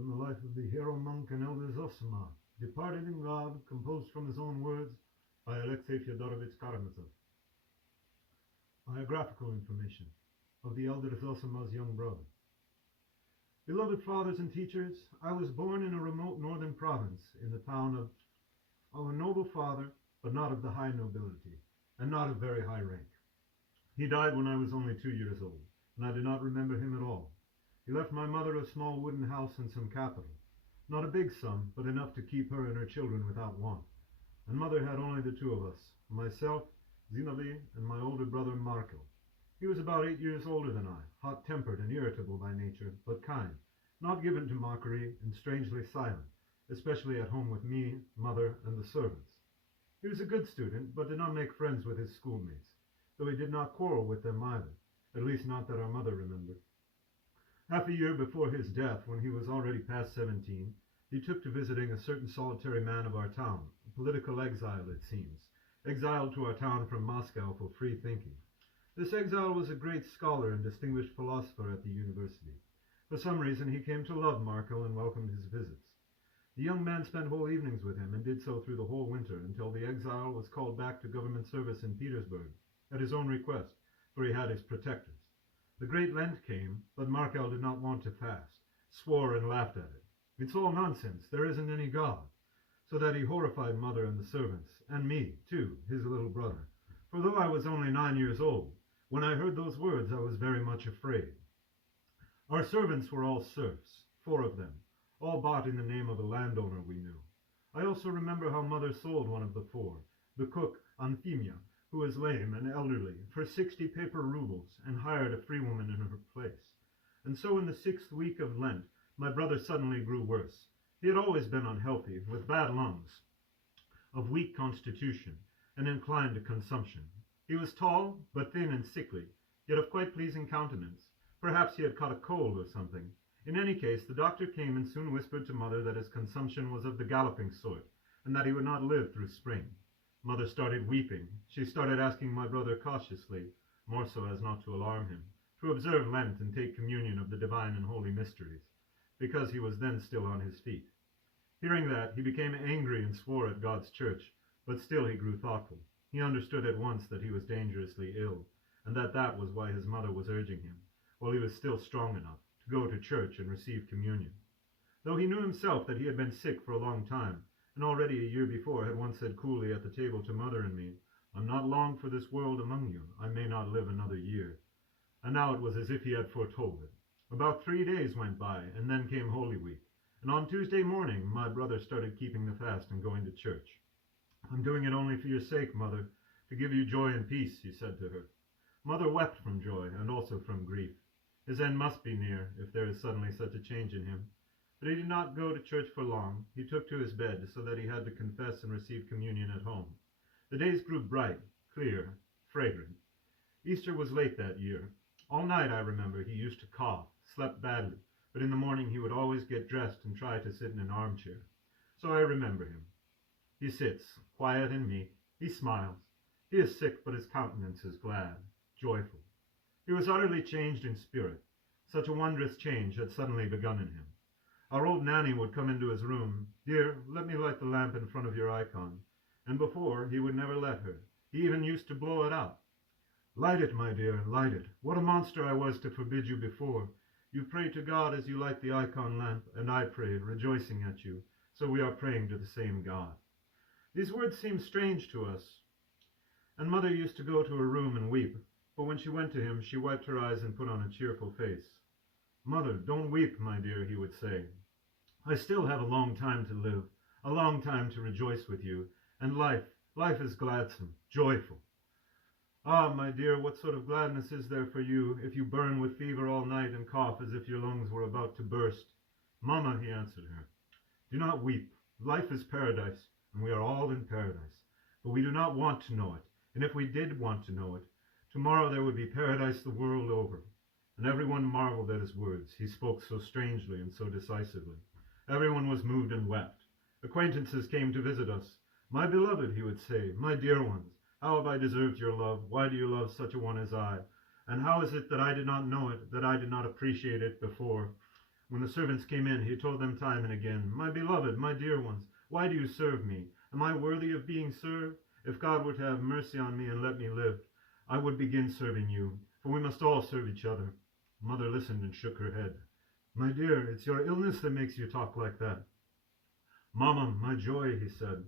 from the life of the hero monk and elder Zosima, Departed in God, composed from his own words by Alexei Fyodorovich Karamazov. Biographical information of the elder Zosima's young brother. Beloved fathers and teachers, I was born in a remote northern province in the town of our noble father, but not of the high nobility, and not of very high rank. He died when I was only 2 years old, and I do not remember him at all. He left my mother a small wooden house and some capital. Not a big sum, but enough to keep her and her children without want. And mother had only the two of us, myself, Zinovy, and my older brother Marko. He was about 8 years older than I, hot-tempered and irritable by nature, but kind, not given to mockery, and strangely silent, especially at home with me, mother, and the servants. He was a good student, but did not make friends with his schoolmates, though he did not quarrel with them either, at least not that our mother remembered. Half a year before his death, when he was already past 17, he took to visiting a certain solitary man of our town, a political exile it seems, exiled to our town from Moscow for free thinking. This exile was a great scholar and distinguished philosopher at the university. For some reason he came to love Marko and welcomed his visits. The young man spent whole evenings with him and did so through the whole winter until the exile was called back to government service in Petersburg, at his own request, for he had his protectors. The great Lent came, but Marko did not want to fast, swore and laughed at it. It's all nonsense, there isn't any God. So that he horrified mother and the servants, and me, too, his little brother. For though I was only 9 years old, when I heard those words I was very much afraid. Our servants were all serfs, 4 of them, all bought in the name of a landowner we knew. I also remember how mother sold one of the 4, the cook Anfimia, who was lame and elderly, for 60 paper rubles, and hired a free woman in her place. And so in the 6th week of Lent, my brother suddenly grew worse. He had always been unhealthy, with bad lungs, of weak constitution, and inclined to consumption. He was tall, but thin and sickly, yet of quite pleasing countenance. Perhaps he had caught a cold or something. In any case, the doctor came and soon whispered to mother that his consumption was of the galloping sort, and that he would not live through spring. Mother started weeping. She started asking my brother cautiously, more so as not to alarm him, to observe Lent and take communion of the divine and holy mysteries, because he was then still on his feet. Hearing that, he became angry and swore at God's church, but still he grew thoughtful. He understood at once that he was dangerously ill, and that was why his mother was urging him, while he was still strong enough, to go to church and receive communion. Though he knew himself that he had been sick for a long time, and already a year before had once said coolly at the table to mother and me, "I'm not long for this world among you. I may not live another year." And now it was as if he had foretold it. About 3 days went by, and then came Holy Week, and on Tuesday morning my brother started keeping the fast and going to church. "I'm doing it only for your sake, mother, to give you joy and peace," he said to her. Mother wept from joy and also from grief. His end must be near, if there is suddenly such a change in him. But he did not go to church for long. He took to his bed, so that he had to confess and receive communion at home. The days grew bright, clear, fragrant. Easter was late that year. All night, I remember, he used to cough, slept badly, but in the morning he would always get dressed and try to sit in an armchair. So I remember him. He sits, quiet and meek. He smiles. He is sick, but his countenance is glad, joyful. He was utterly changed in spirit. Such a wondrous change had suddenly begun in him. Our old nanny would come into his room. "Dear, let me light the lamp in front of your icon." And before, he would never let her. He even used to blow it out. "Light it, my dear, light it. What a monster I was to forbid you before. You pray to God as you light the icon lamp, and I pray, rejoicing at you. So we are praying to the same God." These words seemed strange to us, and mother used to go to her room and weep, but when she went to him, she wiped her eyes and put on a cheerful face. "Mother, don't weep, my dear," he would say. "I still have a long time to live, a long time to rejoice with you, and life is gladsome, joyful." "Ah, my dear, what sort of gladness is there for you, if you burn with fever all night and cough as if your lungs were about to burst?" "Mamma," he answered her, "do not weep. Life is paradise, and we are all in paradise. But we do not want to know it, and if we did want to know it, tomorrow there would be paradise the world over." And everyone marveled at his words. He spoke so strangely and so decisively. Everyone was moved and wept. Acquaintances came to visit us. "My beloved," he would say, "my dear ones, how have I deserved your love? Why do you love such a one as I? And how is it that I did not know it, that I did not appreciate it before? When the servants came in, he told them time and again, "My beloved, my dear ones, why do you serve me? Am I worthy of being served? If God were to have mercy on me and let me live, I would begin serving you, for we must all serve each other." Mother listened and shook her head. "My dear, it's your illness that makes you talk like that." "Mamma, my joy," he said,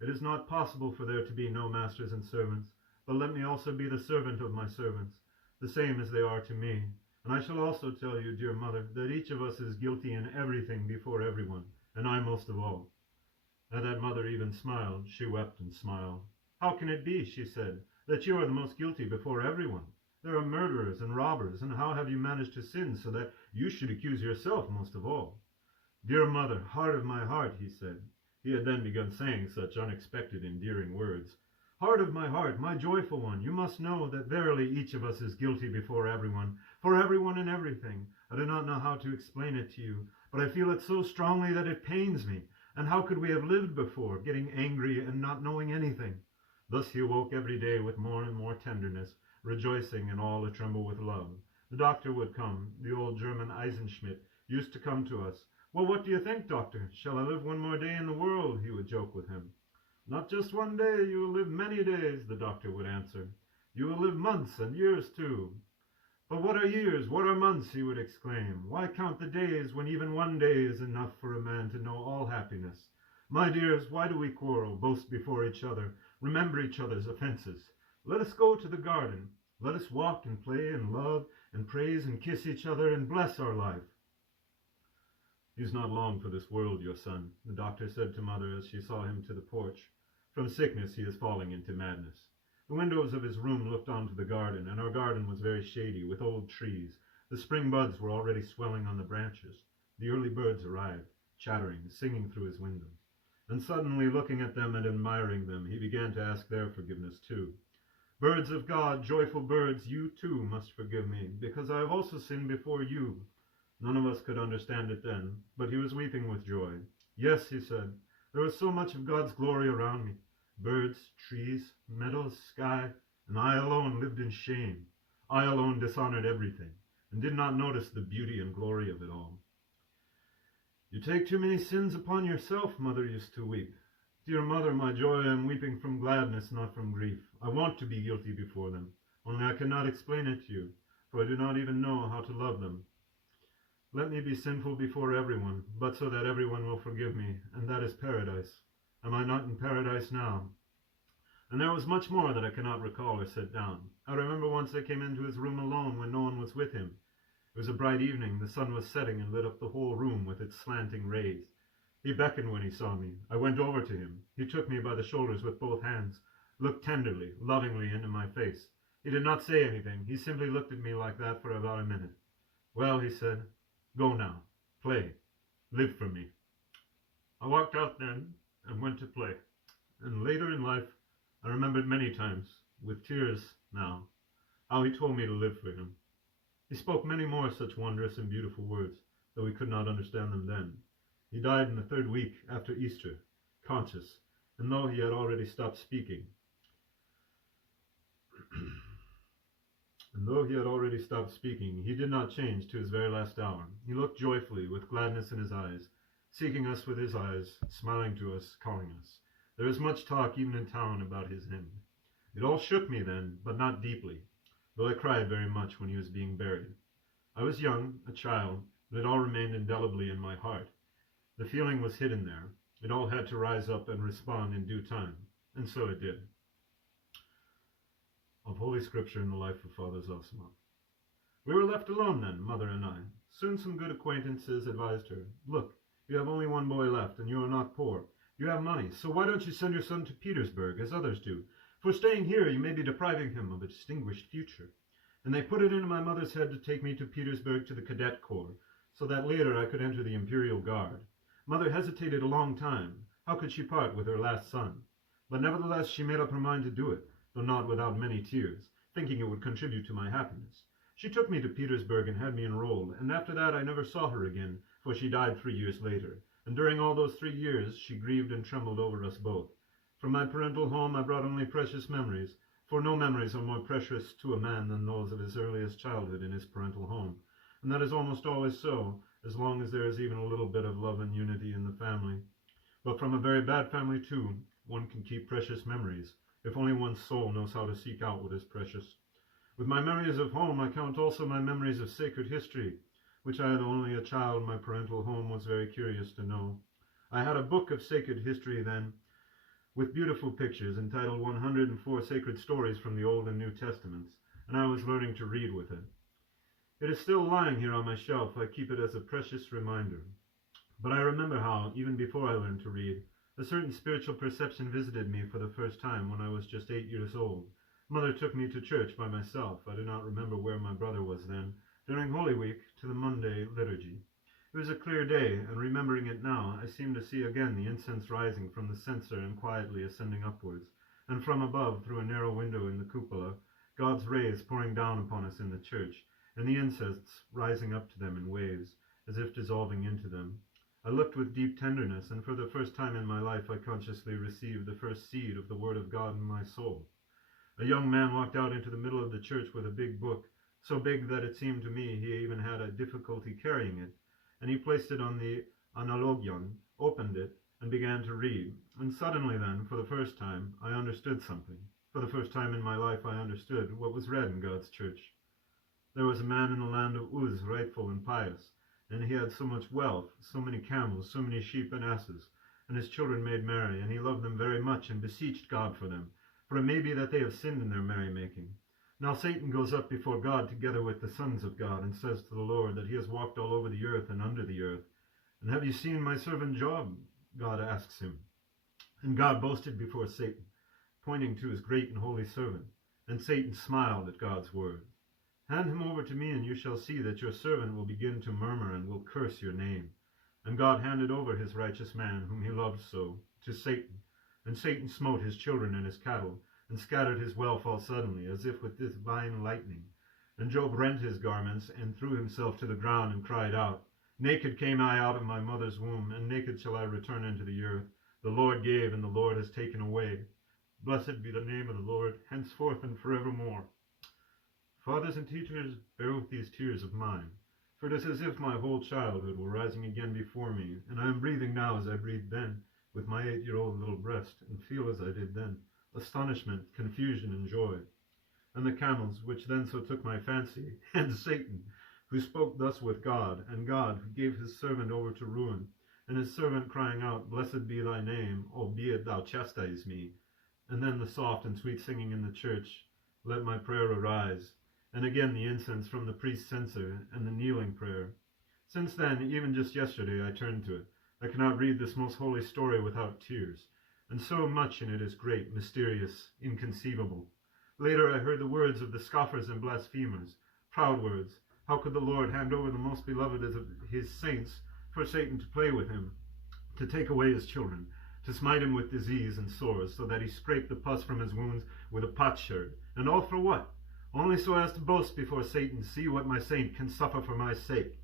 "it is not possible for there to be no masters and servants, but let me also be the servant of my servants, the same as they are to me. And I shall also tell you, dear mother, that each of us is guilty in everything before everyone, and I most of all." At that mother even smiled. She wept and smiled. "How can it be," she said, "that you are the most guilty before everyone? There are murderers and robbers, and how have you managed to sin so that you should accuse yourself most of all?" "Dear mother, heart of my heart," he said. He had then begun saying such unexpected, endearing words. "Heart of my heart, my joyful one, you must know that verily each of us is guilty before everyone, for everyone and everything. I do not know how to explain it to you, but I feel it so strongly that it pains me. And how could we have lived before, getting angry and not knowing anything?" Thus he awoke every day with more and more tenderness, rejoicing and all a-tremble with love. The doctor would come. The old German Eisenschmidt used to come to us. "Well, what do you think, doctor? Shall I live one more day in the world?" he would joke with him. "Not just one day, you will live many days," the doctor would answer. "You will live months and years too." "But what are years? What are months?" he would exclaim. "Why count the days when even one day is enough for a man to know all happiness? My dears, why do we quarrel, boast before each other, remember each other's offenses? Let us go to the garden. Let us walk and play and love and praise and kiss each other and bless our life." "He is not long for this world, your son," the doctor said to mother as she saw him to the porch. "From sickness he is falling into madness." The windows of his room looked onto the garden, and our garden was very shady, with old trees. The spring buds were already swelling on the branches. The early birds arrived, chattering, singing through his windows. And suddenly, looking at them and admiring them, he began to ask their forgiveness too. "Birds of God, joyful birds, you too must forgive me, because I have also sinned before you." None of us could understand it then, but he was weeping with joy. "Yes," he said, "there was so much of God's glory around me. Birds, trees, meadows, sky, and I alone lived in shame. I alone dishonored everything, and did not notice the beauty and glory of it all." "You take too many sins upon yourself," mother used to weep. "Dear mother, my joy, I am weeping from gladness, not from grief. I want to be guilty before them, only I cannot explain it to you, for I do not even know how to love them. Let me be sinful before everyone, but so that everyone will forgive me, and that is paradise. Am I not in paradise now?" And there was much more that I cannot recall or set down. I remember once I came into his room alone when no one was with him. It was a bright evening. The sun was setting and lit up the whole room with its slanting rays. He beckoned when he saw me. I went over to him. He took me by the shoulders with both hands, looked tenderly, lovingly into my face. He did not say anything. He simply looked at me like that for about a minute. "Well," he said, "go now. Play. Live for me." I walked out then and went to play. And later in life, I remembered many times, with tears now, how he told me to live for him. He spoke many more such wondrous and beautiful words, though we could not understand them then. He died in the 3rd week after Easter, conscious, and though he had already stopped speaking, he did not change to his very last hour. He looked joyfully, with gladness in his eyes, seeking us with his eyes, smiling to us, calling us. There was much talk even in town about his end. It all shook me then, but not deeply, though I cried very much when he was being buried. I was young, a child, but it all remained indelibly in my heart. The feeling was hidden there. It all had to rise up and respond in due time, and so it did. Of Holy Scripture in the life of Father Zosima. We were left alone then, mother and I. Soon some good acquaintances advised her, "Look, you have only one boy left, and you are not poor. You have money, so why don't you send your son to Petersburg, as others do? For staying here, you may be depriving him of a distinguished future." And they put it into my mother's head to take me to Petersburg to the cadet corps, so that later I could enter the Imperial Guard. Mother hesitated a long time. How could she part with her last son? But nevertheless she made up her mind to do it, though not without many tears, thinking it would contribute to my happiness. She took me to Petersburg and had me enrolled, and after that I never saw her again, for she died 3 years later. And during all those 3 years she grieved and trembled over us both. From my parental home I brought only precious memories, for no memories are more precious to a man than those of his earliest childhood in his parental home. And that is almost always so, as long as there is even a little bit of love and unity in the family. But from a very bad family, too, one can keep precious memories, if only one's soul knows how to seek out what is precious. With my memories of home, I count also my memories of sacred history, which I had only a child my parental home was very curious to know. I had a book of sacred history then, with beautiful pictures, entitled 104 Sacred Stories from the Old and New Testaments, and I was learning to read with it. It is still lying here on my shelf. I keep it as a precious reminder. But I remember how, even before I learned to read, a certain spiritual perception visited me for the first time when I was just 8 years old. Mother took me to church by myself. I do not remember where my brother was then, during Holy Week, to the Monday liturgy. It was a clear day, and remembering it now, I seem to see again the incense rising from the censer and quietly ascending upwards, and from above, through a narrow window in the cupola, God's rays pouring down upon us in the church, and the incense rising up to them in waves, as if dissolving into them. I looked with deep tenderness, and for the first time in my life I consciously received the first seed of the Word of God in my soul. A young man walked out into the middle of the church with a big book, so big that it seemed to me he even had a difficulty carrying it, and he placed it on the analogion, opened it, and began to read. And suddenly then, for the first time, I understood something. For the first time in my life I understood what was read in God's church. There was a man in the land of Uz, rightful and pious, and he had so much wealth, so many camels, so many sheep and asses, and his children made merry, and he loved them very much, and beseeched God for them, for it may be that they have sinned in their merrymaking. Now Satan goes up before God together with the sons of God, and says to the Lord that he has walked all over the earth and under the earth. And have you seen my servant Job? God asks him. And God boasted before Satan, pointing to his great and holy servant. And Satan smiled at God's word. Hand him over to me, and you shall see that your servant will begin to murmur and will curse your name. And God handed over his righteous man, whom he loved so, to Satan. And Satan smote his children and his cattle, and scattered his wealth all suddenly, as if with divine lightning. And Job rent his garments, and threw himself to the ground, and cried out, Naked came I out of my mother's womb, and naked shall I return into the earth. The Lord gave, and the Lord has taken away. Blessed be the name of the Lord, henceforth and forevermore. Fathers and teachers, bear with these tears of mine, for it is as if my whole childhood were rising again before me, and I am breathing now as I breathed then, with my 8-year-old little breast, and feel as I did then, astonishment, confusion, and joy. And the camels, which then so took my fancy, and Satan, who spoke thus with God, and God, who gave his servant over to ruin, and his servant crying out, Blessed be thy name, albeit thou chastise me. And then the soft and sweet singing in the church, Let my prayer arise, and again the incense from the priest's censer, and the kneeling prayer. Since then, even just yesterday, I turned to it. I cannot read this most holy story without tears, and so much in it is great, mysterious, inconceivable. Later I heard the words of the scoffers and blasphemers, proud words. How could the Lord hand over the most beloved of his saints for Satan to play with him, to take away his children, to smite him with disease and sores, so that he scraped the pus from his wounds with a potsherd, and all for what? Only so as to boast before Satan, see what my saint can suffer for my sake.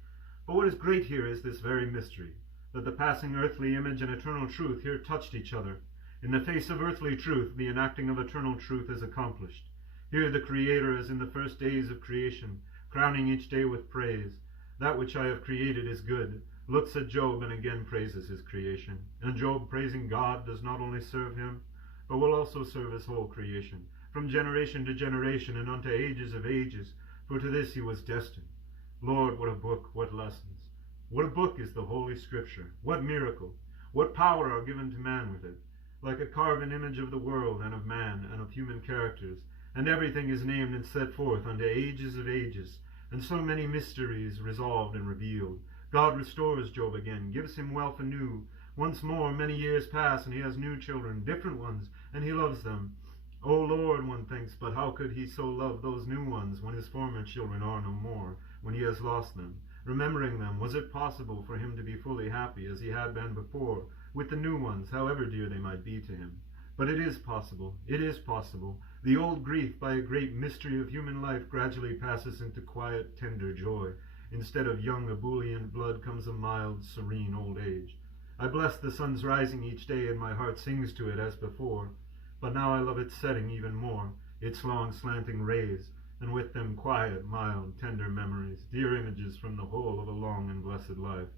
But what is great here is this very mystery, that the passing earthly image and eternal truth here touched each other. In the face of earthly truth, the enacting of eternal truth is accomplished. Here the Creator, as in the first days of creation, crowning each day with praise. That which I have created is good. Looks at Job and again praises his creation. And Job, praising God, does not only serve him, but will also serve his whole creation, from generation to generation and unto ages of ages, for to this he was destined. Lord, what a book, what lessons! What a book is the Holy Scripture! What miracle! What power are given to man with it! Like a carven image of the world and of man and of human characters, and everything is named and set forth unto ages of ages, and so many mysteries resolved and revealed. God restores Job again, gives him wealth anew. Once more many years pass, and he has new children, different ones, and he loves them. O Lord, one thinks, but how could he so love those new ones when his former children are no more, when he has lost them? Remembering them, was it possible for him to be fully happy as he had been before, with the new ones, however dear they might be to him? But it is possible, it is possible. The old grief, by a great mystery of human life, gradually passes into quiet, tender joy. Instead of young ebullient blood comes a mild, serene old age. I bless the sun's rising each day, and my heart sings to it as before. But now I love its setting even more, its long slanting rays. and with them quiet, mild, tender memories, dear images from the whole of a long and blessed life.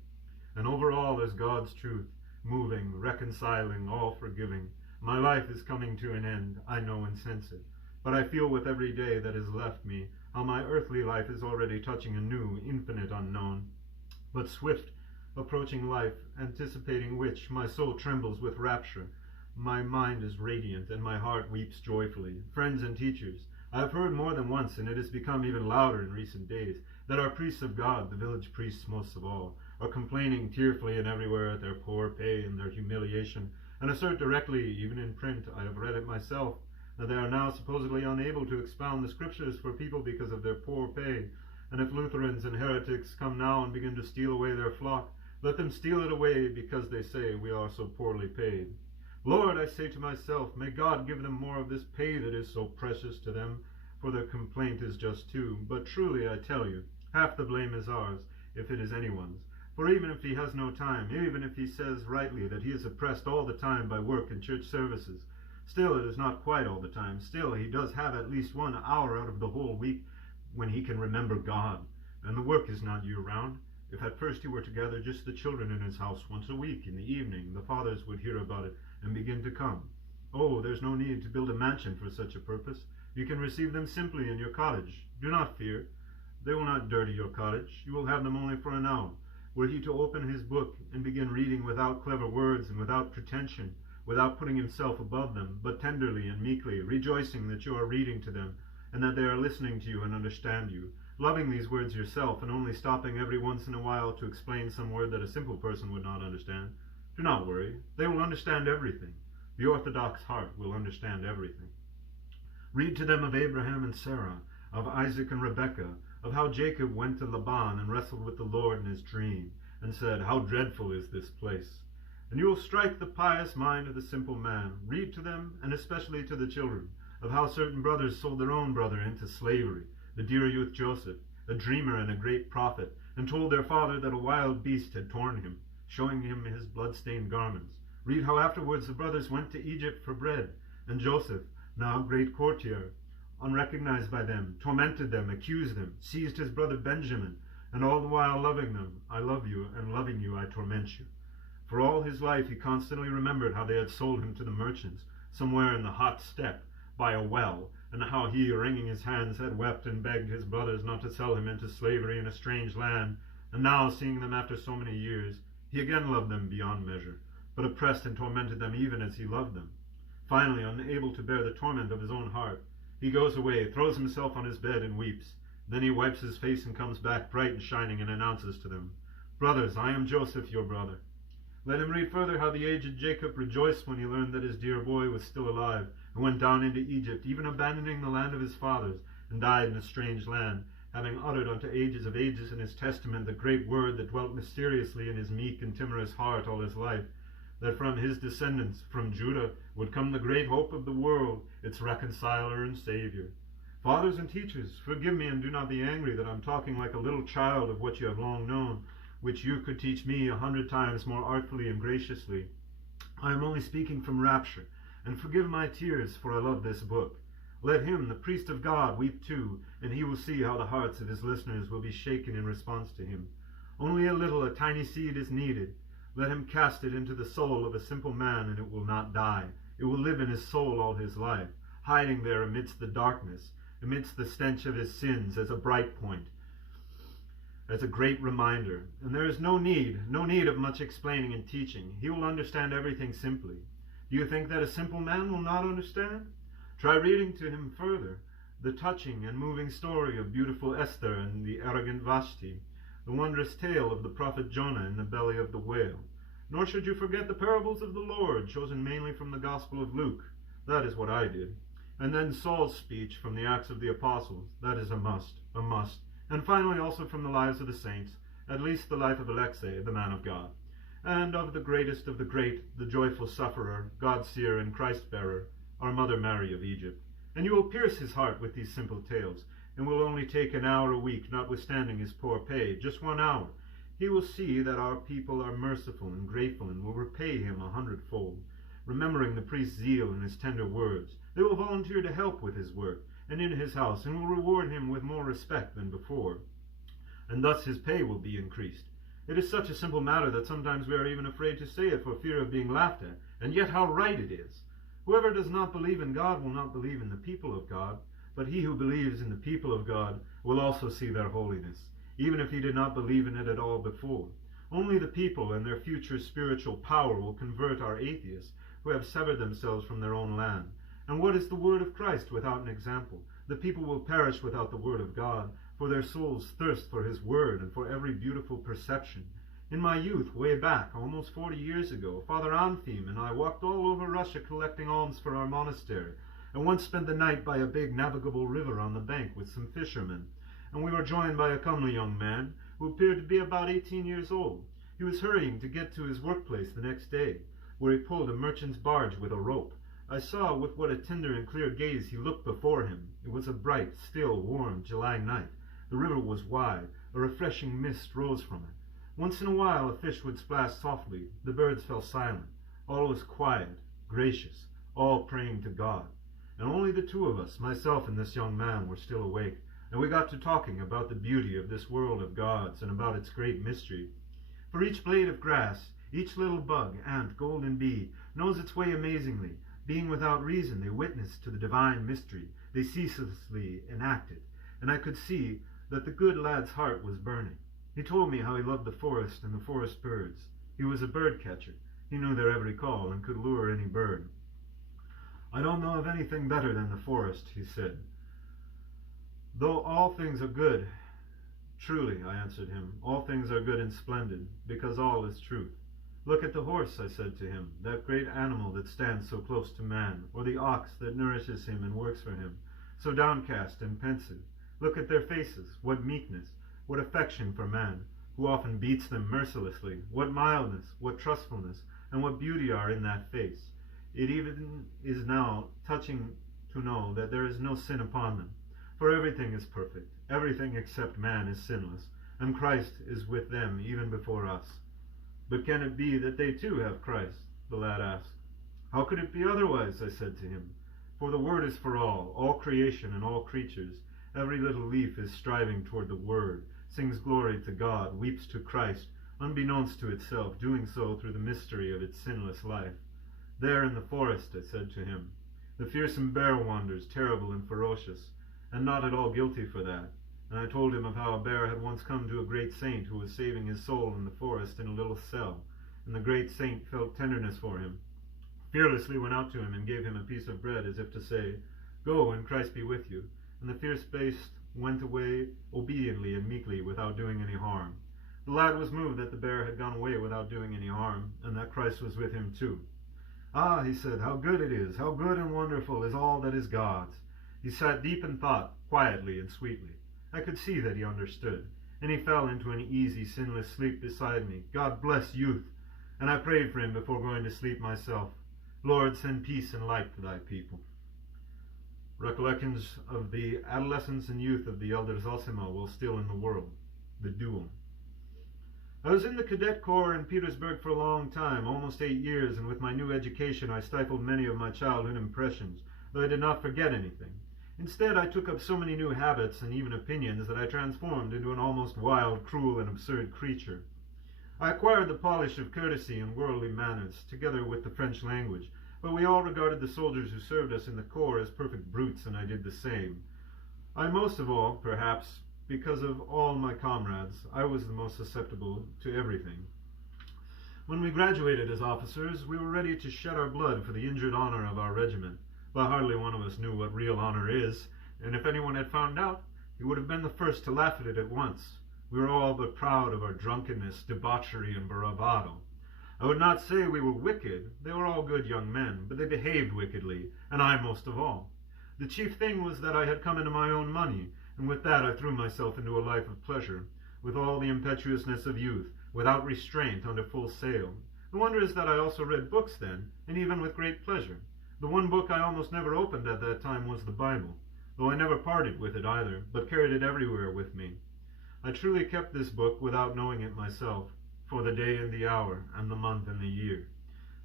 And over all is God's truth, moving, reconciling, all forgiving. My life is coming to an end, I know and sense it. But I feel with every day that is left me how my earthly life is already touching a new, infinite unknown, but swift approaching life, anticipating which my soul trembles with rapture. My mind is radiant, and my heart weeps joyfully. Friends and teachers, I have heard more than once, and it has become even louder in recent days, that our priests of God, the village priests most of all, are complaining tearfully and everywhere at their poor pay and their humiliation, and assert directly, even in print, I have read it myself, that they are now supposedly unable to expound the scriptures for people because of their poor pay. And if Lutherans and heretics come now and begin to steal away their flock, let them steal it away because they say we are so poorly paid. Lord, I say to myself, may God give them more of this pay that is so precious to them, for their complaint is just too. But truly, I tell you, half the blame is ours, if it is anyone's. For even if he has no time, even if he says rightly that he is oppressed all the time by work and church services, still it is not quite all the time. Still he does have at least 1 hour out of the whole week when he can remember God. And the work is not year-round. If at first he were to gather just the children in his house once a week in the evening, the fathers would hear about it and begin to come. Oh, there's no need to build a mansion for such a purpose. You can receive them simply in your cottage. Do not fear. They will not dirty your cottage. You will have them only for an hour. Were he to open his book and begin reading without clever words and without pretension, without putting himself above them, but tenderly and meekly, rejoicing that you are reading to them, and that they are listening to you and understand you, loving these words yourself, and only stopping every once in a while to explain some word that a simple person would not understand, do not worry. They will understand everything. The orthodox heart will understand everything. Read to them of Abraham and Sarah, of Isaac and Rebekah, of how Jacob went to Laban and wrestled with the Lord in his dream, and said, "How dreadful is this place!" And you will strike the pious mind of the simple man. Read to them, and especially to the children, of how certain brothers sold their own brother into slavery, the dear youth Joseph, a dreamer and a great prophet, and told their father that a wild beast had torn him, showing him his blood-stained garments. Read how afterwards the brothers went to Egypt for bread, and Joseph, now a great courtier, unrecognized by them, tormented them, accused them, seized his brother Benjamin, and all the while loving them, I love you, and loving you I torment you. For all his life he constantly remembered how they had sold him to the merchants, somewhere in the hot steppe, by a well, and how he, wringing his hands, had wept and begged his brothers not to sell him into slavery in a strange land, and now, seeing them after so many years, he again loved them beyond measure, but oppressed and tormented them even as he loved them. Finally, unable to bear the torment of his own heart, he goes away, throws himself on his bed, and weeps. Then he wipes his face and comes back bright and shining and announces to them, "Brothers, I am Joseph, your brother." Let him read further how the aged Jacob rejoiced when he learned that his dear boy was still alive, and went down into Egypt, even abandoning the land of his fathers, and died in a strange land, having uttered unto ages of ages in his testament the great word that dwelt mysteriously in his meek and timorous heart all his life, that from his descendants, from Judah, would come the great hope of the world, its reconciler and Savior. Fathers and teachers, forgive me and do not be angry that I'm talking like a little child of what you have long known, which you could teach me 100 times more artfully and graciously. I am only speaking from rapture, and forgive my tears, for I love this book. Let him, the priest of God, weep too, and he will see how the hearts of his listeners will be shaken in response to him. Only a little, a tiny seed is needed. Let him cast it into the soul of a simple man, and it will not die. It will live in his soul all his life, hiding there amidst the darkness, amidst the stench of his sins, as a bright point, as a great reminder. And there is no need of much explaining and teaching. He will understand everything simply. Do you think that a simple man will not understand? Try reading to him further the touching and moving story of beautiful Esther and the arrogant Vashti, the wondrous tale of the prophet Jonah in the belly of the whale. Nor should you forget the parables of the Lord, chosen mainly from the Gospel of Luke. That is what I did. And then Saul's speech from the Acts of the Apostles. That is a must. And finally also from the lives of the saints, at least the life of Alexei, the man of God. And of the greatest of the great, the joyful sufferer, God-seer and Christ-bearer, our Mother Mary of Egypt. And you will pierce his heart with these simple tales, and will only take an hour a week, notwithstanding his poor pay, just 1 hour. He will see that our people are merciful and grateful, and will repay him 100-fold. Remembering the priest's zeal and his tender words, they will volunteer to help with his work, and in his house, and will reward him with more respect than before, and thus his pay will be increased. It is such a simple matter that sometimes we are even afraid to say it for fear of being laughed at, and yet how right it is. Whoever does not believe in God will not believe in the people of God, but he who believes in the people of God will also see their holiness, even if he did not believe in it at all before. Only the people and their future spiritual power will convert our atheists, who have severed themselves from their own land. And what is the word of Christ without an example? The people will perish without the word of God, for their souls thirst for his word and for every beautiful perception. In my youth, way back, almost 40 years ago, Father Anfim and I walked all over Russia collecting alms for our monastery, and once spent the night by a big navigable river on the bank with some fishermen. And we were joined by a comely young man who appeared to be about 18 years old. He was hurrying to get to his workplace the next day, where he pulled a merchant's barge with a rope. I saw with what a tender and clear gaze he looked before him. It was a bright, still, warm July night. The river was wide. A refreshing mist rose from it. Once in a while a fish would splash softly. The birds fell silent. All was quiet, gracious, all praying to God. And only the two of us, myself and this young man, were still awake, and we got to talking about the beauty of this world of God's and about its great mystery. For each blade of grass, each little bug, ant, golden bee, knows its way amazingly. Being without reason, they witness to the divine mystery. They ceaselessly enact it. And I could see that the good lad's heart was burning. He told me how he loved the forest and the forest birds. He was a bird catcher. He knew their every call and could lure any bird. I don't know of anything better than the forest, he said. Though all things are good, truly, I answered him, all things are good and splendid, because all is truth. Look at the horse, I said to him, that great animal that stands so close to man, or the ox that nourishes him and works for him, so downcast and pensive. Look at their faces, what meekness, what affection for man, who often beats them mercilessly, what mildness, what trustfulness, and what beauty are in that face. It even is now touching to know that there is no sin upon them. For everything is perfect, everything except man is sinless, and Christ is with them even before us. But can it be that they too have Christ? The lad asked. How could it be otherwise? I said to him. For the word is for all creation and all creatures. Every little leaf is striving toward the word, sings glory to God, weeps to Christ, unbeknownst to itself, doing so through the mystery of its sinless life. There in the forest, I said to him, the fearsome bear wanders, terrible and ferocious, and not at all guilty for that. And I told him of how a bear had once come to a great saint who was saving his soul in the forest in a little cell, and the great saint felt tenderness for him, fearlessly went out to him and gave him a piece of bread as if to say, Go, and Christ be with you. And the fierce beast went away obediently and meekly without doing any harm. The lad was moved that the bear had gone away without doing any harm, and that Christ was with him too. Ah, he said, how good it is, how good and wonderful is all that is God's. He sat deep in thought, quietly and sweetly. I could see that he understood, and he fell into an easy, sinless sleep beside me. God bless youth! And I prayed for him before going to sleep myself. Lord, send peace and light to thy people. Recollections of the adolescence and youth of the elder Zosima while still in the world. The duel. I was in the cadet corps in Petersburg for a long time, almost 8 years, and with my new education I stifled many of my childhood impressions, though I did not forget anything. Instead, I took up so many new habits and even opinions that I transformed into an almost wild, cruel, and absurd creature. I acquired the polish of courtesy and worldly manners, together with the French language, but we all regarded the soldiers who served us in the corps as perfect brutes, and I did the same. I most of all, perhaps, because of all my comrades, I was the most susceptible to everything. When we graduated as officers, we were ready to shed our blood for the injured honor of our regiment, but hardly one of us knew what real honor is, and if anyone had found out, he would have been the first to laugh at it at once. We were all but proud of our drunkenness, debauchery, and bravado. I would not say we were wicked. They were all good young men, but they behaved wickedly, and I most of all. The chief thing was that I had come into my own money, and with that I threw myself into a life of pleasure, with all the impetuousness of youth, without restraint, under full sail. The wonder is that I also read books then, and even with great pleasure. The one book I almost never opened at that time was the Bible, though I never parted with it either, but carried it everywhere with me. I truly kept this book without knowing it myself, for the day and the hour, and the month and the year.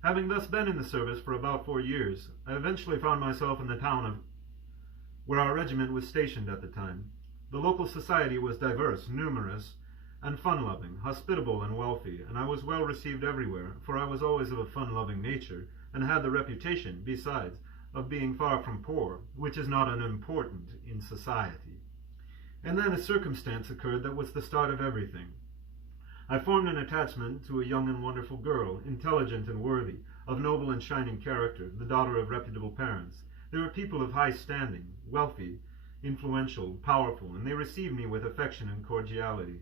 Having thus been in the service for about 4 years, I eventually found myself in the town of where our regiment was stationed at the time. The local society was diverse, numerous, and fun-loving, hospitable and wealthy, and I was well received everywhere, for I was always of a fun-loving nature, and had the reputation, besides, of being far from poor, which is not unimportant in society. And then a circumstance occurred that was the start of everything. I formed an attachment to a young and wonderful girl, intelligent and worthy, of noble and shining character, the daughter of reputable parents. They were people of high standing, wealthy, influential, powerful, and they received me with affection and cordiality.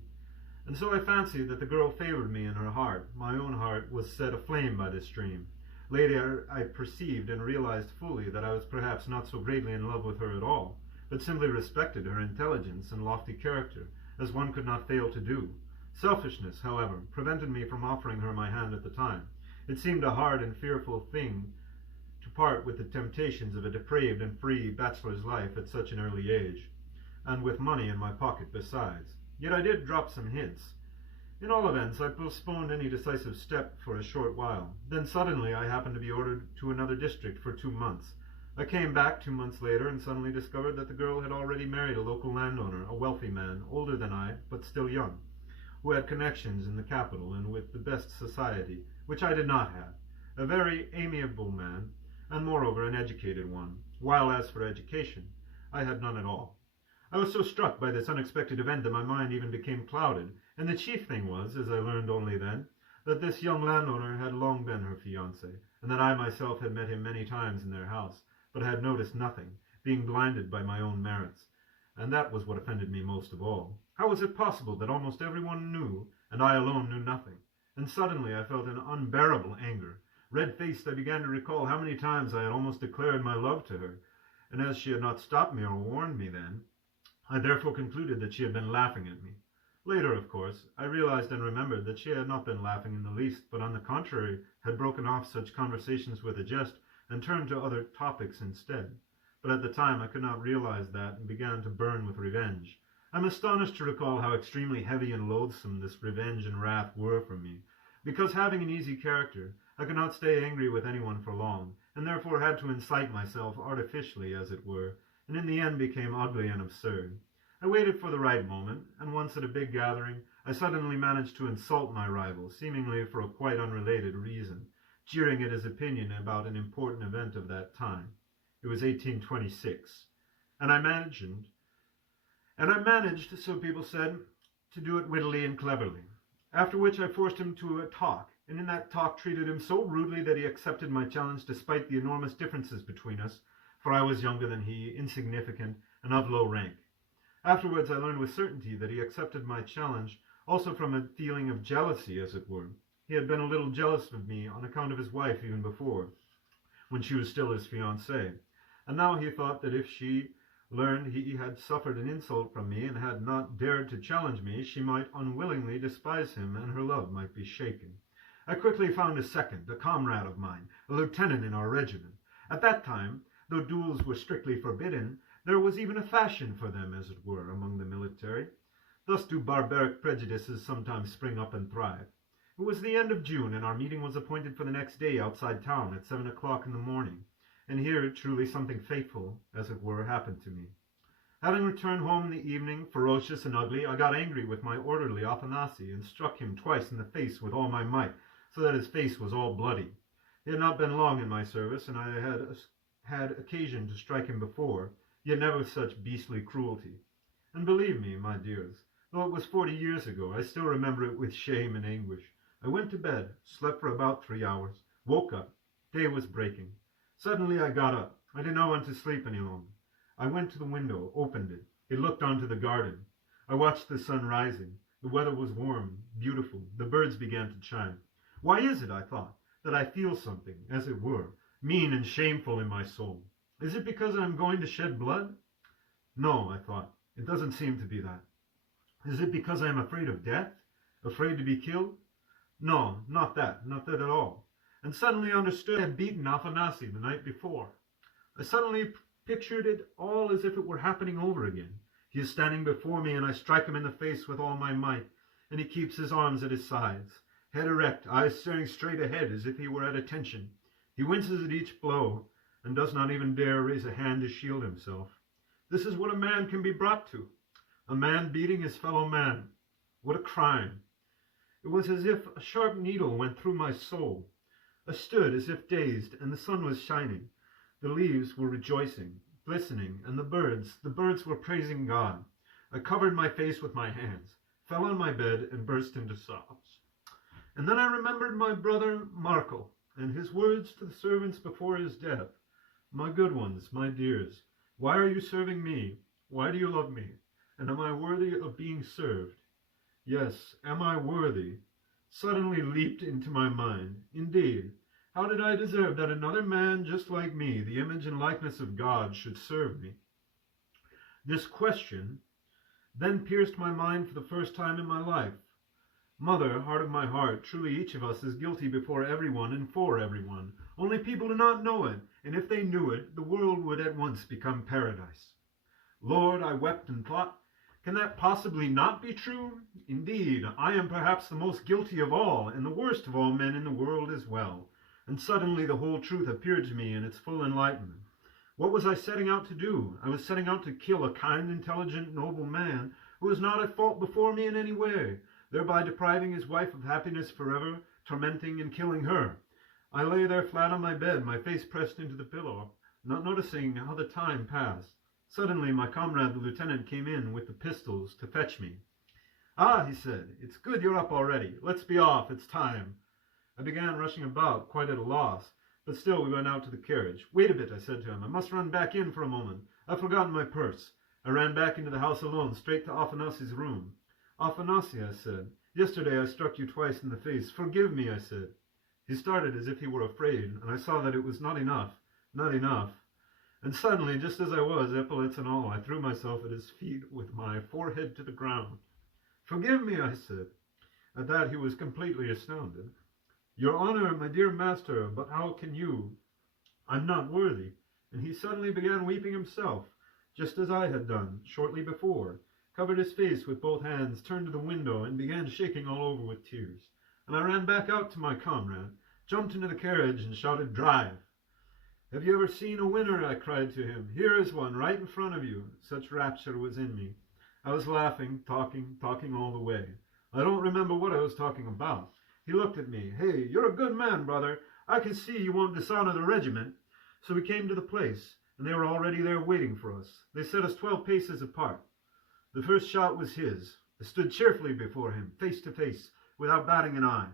And so I fancied that the girl favored me in her heart. My own heart was set aflame by this dream. Later I perceived and realized fully that I was perhaps not so greatly in love with her at all, but simply respected her intelligence and lofty character, as one could not fail to do. Selfishness, however, prevented me from offering her my hand at the time. It seemed a hard and fearful thing to part with the temptations of a depraved and free bachelor's life at such an early age, and with money in my pocket besides. Yet I did drop some hints. In all events, I postponed any decisive step for a short while. Then suddenly I happened to be ordered to another district for 2 months. I came back 2 months later and suddenly discovered that the girl had already married a local landowner, a wealthy man, older than I, but still young, who had connections in the capital and with the best society, which I did not have, a very amiable man, and moreover an educated one, while as for education, I had none at all. I was so struck by this unexpected event that my mind even became clouded, and the chief thing was, as I learned only then, that this young landowner had long been her fiancé, and that I myself had met him many times in their house, but had noticed nothing, being blinded by my own merits, and that was what offended me most of all. How was it possible that almost everyone knew, and I alone knew nothing? And suddenly I felt an unbearable anger. Red-faced, I began to recall how many times I had almost declared my love to her, and as she had not stopped me or warned me then, I therefore concluded that she had been laughing at me. Later, of course, I realized and remembered that she had not been laughing in the least, but on the contrary had broken off such conversations with a jest and turned to other topics instead. But at the time I could not realize that, and began to burn with revenge. I am astonished to recall how extremely heavy and loathsome this revenge and wrath were for me, because having an easy character, I could not stay angry with anyone for long, and therefore had to incite myself artificially, as it were, and in the end became ugly and absurd. I waited for the right moment, and once at a big gathering, I suddenly managed to insult my rival, seemingly for a quite unrelated reason, jeering at his opinion about an important event of that time. It was 1826, and I managed, so people said, to do it wittily and cleverly. After which I forced him to a talk, and in that talk treated him so rudely that he accepted my challenge despite the enormous differences between us, for I was younger than he, insignificant, and of low rank. Afterwards I learned with certainty that he accepted my challenge also from a feeling of jealousy, as it were. He had been a little jealous of me on account of his wife even before, when she was still his fiancée, and now he thought that if she learned he had suffered an insult from me and had not dared to challenge me, she might unwillingly despise him, and her love might be shaken. I quickly found a second, a comrade of mine, a lieutenant in our regiment. At that time, though duels were strictly forbidden, there was even a fashion for them, as it were, among the military. Thus do barbaric prejudices sometimes spring up and thrive. It was the end of June, and our meeting was appointed for the next day outside town at 7 o'clock in the morning. And here truly something fateful, as it were, happened to me. Having returned home in the evening, ferocious and ugly, I got angry with my orderly Afanasy, and struck him twice in the face with all my might, so that his face was all bloody. He had not been long in my service, and I had occasion to strike him before, yet never with such beastly cruelty. And believe me, my dears, though it was 40 years ago, I still remember it with shame and anguish. I went to bed, slept for about 3 hours, woke up. Day was breaking. Suddenly I got up. I did not want to sleep any longer. I went to the window, opened it. It looked onto the garden. I watched the sun rising. The weather was warm, beautiful. The birds began to chime. Why is it, I thought, that I feel something, as it were, mean and shameful in my soul? Is it because I am going to shed blood? No, I thought, it doesn't seem to be that. Is it because I am afraid of death? Afraid to be killed? No, not that at all. And suddenly I understood I had beaten Afanasy the night before. I suddenly pictured it all as if it were happening over again. He is standing before me, and I strike him in the face with all my might, and he keeps his arms at his sides, head erect, eyes staring straight ahead as if he were at attention. He winces at each blow, and does not even dare raise a hand to shield himself. This is what a man can be brought to. A man beating his fellow man. What a crime. It was as if a sharp needle went through my soul. I stood as if dazed, and the sun was shining. The leaves were rejoicing, glistening, and the birds were praising God. I covered my face with my hands, fell on my bed, and burst into sobs. And then I remembered my brother Marco, and his words to the servants before his death. My good ones, my dears, why are you serving me? Why do you love me? And am I worthy of being served? Yes, am I worthy? Suddenly leaped into my mind. Indeed, how did I deserve that another man just like me, the image and likeness of God, should serve me? This question then pierced my mind for the first time in my life. Mother, heart of my heart, truly each of us is guilty before everyone and for everyone. Only people do not know it, and if they knew it, the world would at once become paradise. Lord, I wept and thought, can that possibly not be true? Indeed, I am perhaps the most guilty of all, and the worst of all men in the world as well. And suddenly the whole truth appeared to me in its full enlightenment. What was I setting out to do? I was setting out to kill a kind, intelligent, noble man who was not at fault before me in any way, thereby depriving his wife of happiness forever, tormenting and killing her. I lay there flat on my bed, my face pressed into the pillow, not noticing how the time passed. Suddenly my comrade, the lieutenant, came in with the pistols to fetch me. Ah, he said, it's good you're up already. Let's be off, it's time. I began rushing about, quite at a loss, but still we went out to the carriage. Wait a bit, I said to him. I must run back in for a moment. I've forgotten my purse. I ran back into the house alone, straight to Afanasy's room. Afanasy, I said, yesterday I struck you twice in the face. Forgive me, I said. He started as if he were afraid, and I saw that it was not enough. And suddenly, just as I was, epaulets and all, I threw myself at his feet with my forehead to the ground. Forgive me, I said. At that he was completely astounded. Your honor, my dear master, but how can you? I'm not worthy. And he suddenly began weeping himself, just as I had done shortly before, covered his face with both hands, turned to the window, and began shaking all over with tears. And I ran back out to my comrade, jumped into the carriage, and shouted, drive! Have you ever seen a winner? I cried to him. Here is one, right in front of you. Such rapture was in me. I was laughing, talking all the way. I don't remember what I was talking about. He looked at me. Hey, you're a good man, brother. I can see you won't dishonor the regiment. So we came to the place, and they were already there waiting for us. They set us 12 paces apart. The first shot was his. I stood cheerfully before him, face to face, without batting an eye,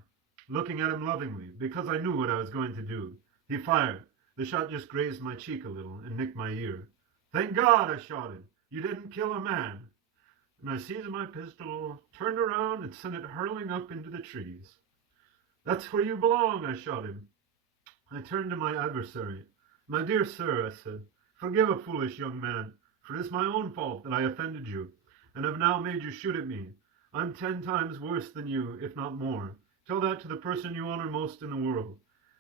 looking at him lovingly, because I knew what I was going to do. He fired. The shot just grazed my cheek a little and nicked my ear. Thank God, I shouted. You didn't kill a man. And I seized my pistol, turned around, and sent it hurling up into the trees. That's where you belong, I shouted. I turned to my adversary. My dear sir, I said, forgive a foolish young man, for it is my own fault that I offended you, and have now made you shoot at me. I'm 10 times worse than you, if not more. Tell that to the person you honor most in the world.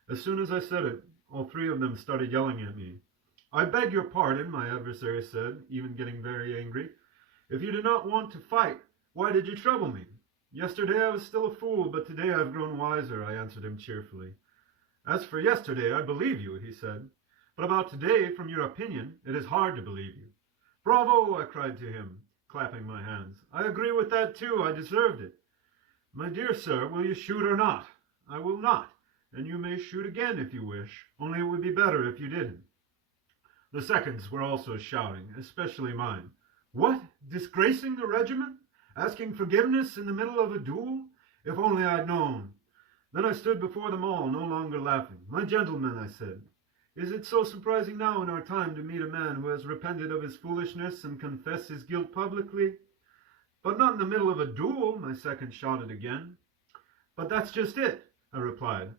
As soon as I said it, all 3 of them started yelling at me. I beg your pardon, my adversary said, even getting very angry. If you did not want to fight, why did you trouble me? Yesterday I was still a fool, but today I've grown wiser, I answered him cheerfully. As for yesterday, I believe you, he said. But about today, from your opinion, it is hard to believe you. Bravo, I cried to him, clapping my hands. I agree with that too, I deserved it. My dear sir, will you shoot or not? I will not. And you may shoot again if you wish, only it would be better if you didn't. The seconds were also shouting, especially mine. What? Disgracing the regiment? Asking forgiveness in the middle of a duel? If only I'd known. Then I stood before them all, no longer laughing. My gentlemen, I said, is it so surprising now in our time to meet a man who has repented of his foolishness and confessed his guilt publicly? But not in the middle of a duel, my second shouted again. But that's just it, I replied.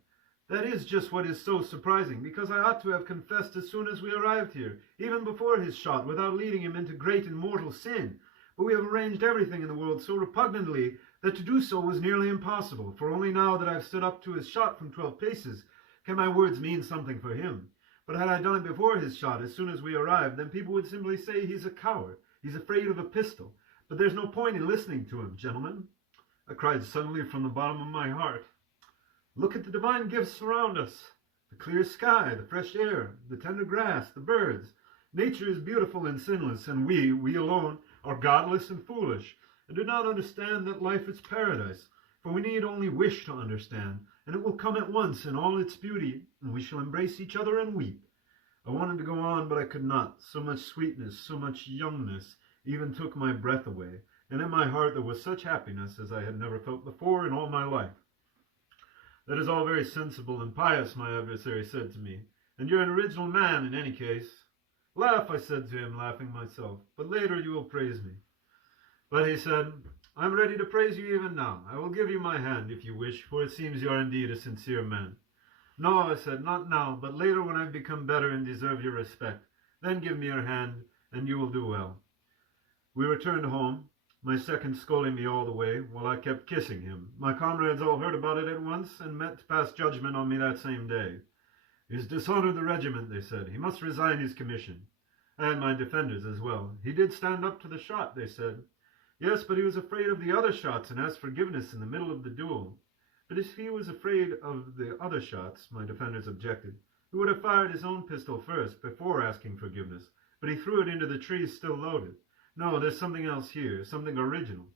That is just what is so surprising, because I ought to have confessed as soon as we arrived here, even before his shot, without leading him into great and mortal sin. But we have arranged everything in the world so repugnantly that to do so was nearly impossible, for only now that I've stood up to his shot from 12 paces can my words mean something for him. But had I done it before his shot, as soon as we arrived, then people would simply say he's a coward, he's afraid of a pistol. But there's no point in listening to him, gentlemen. I cried suddenly from the bottom of my heart. Look at the divine gifts around us. The clear sky, the fresh air, the tender grass, the birds. Nature is beautiful and sinless, and we alone, are godless and foolish, and do not understand that life is paradise. For we need only wish to understand, and it will come at once in all its beauty, and we shall embrace each other and weep. I wanted to go on, but I could not. So much sweetness, so much youngness, even took my breath away, and in my heart there was such happiness as I had never felt before in all my life. That is all very sensible and pious, my adversary said to me, and you're an original man in any case. Laugh, I said to him, laughing myself, but later you will praise me. But he said, I am ready to praise you even now. I will give you my hand if you wish, for it seems you are indeed a sincere man. No, I said, not now, but later when I've become better and deserve your respect. Then give me your hand, and you will do well. We returned home, my second scolding me all the way, while I kept kissing him. My comrades all heard about it at once, and met to pass judgment on me that same day. He has dishonored the regiment, they said. He must resign his commission. I had my defenders as well. He did stand up to the shot, they said. Yes, but he was afraid of the other shots and asked forgiveness in the middle of the duel. But if he was afraid of the other shots, my defenders objected, he would have fired his own pistol first, before asking forgiveness. But he threw it into the trees still loaded. No, there's something else here, something original.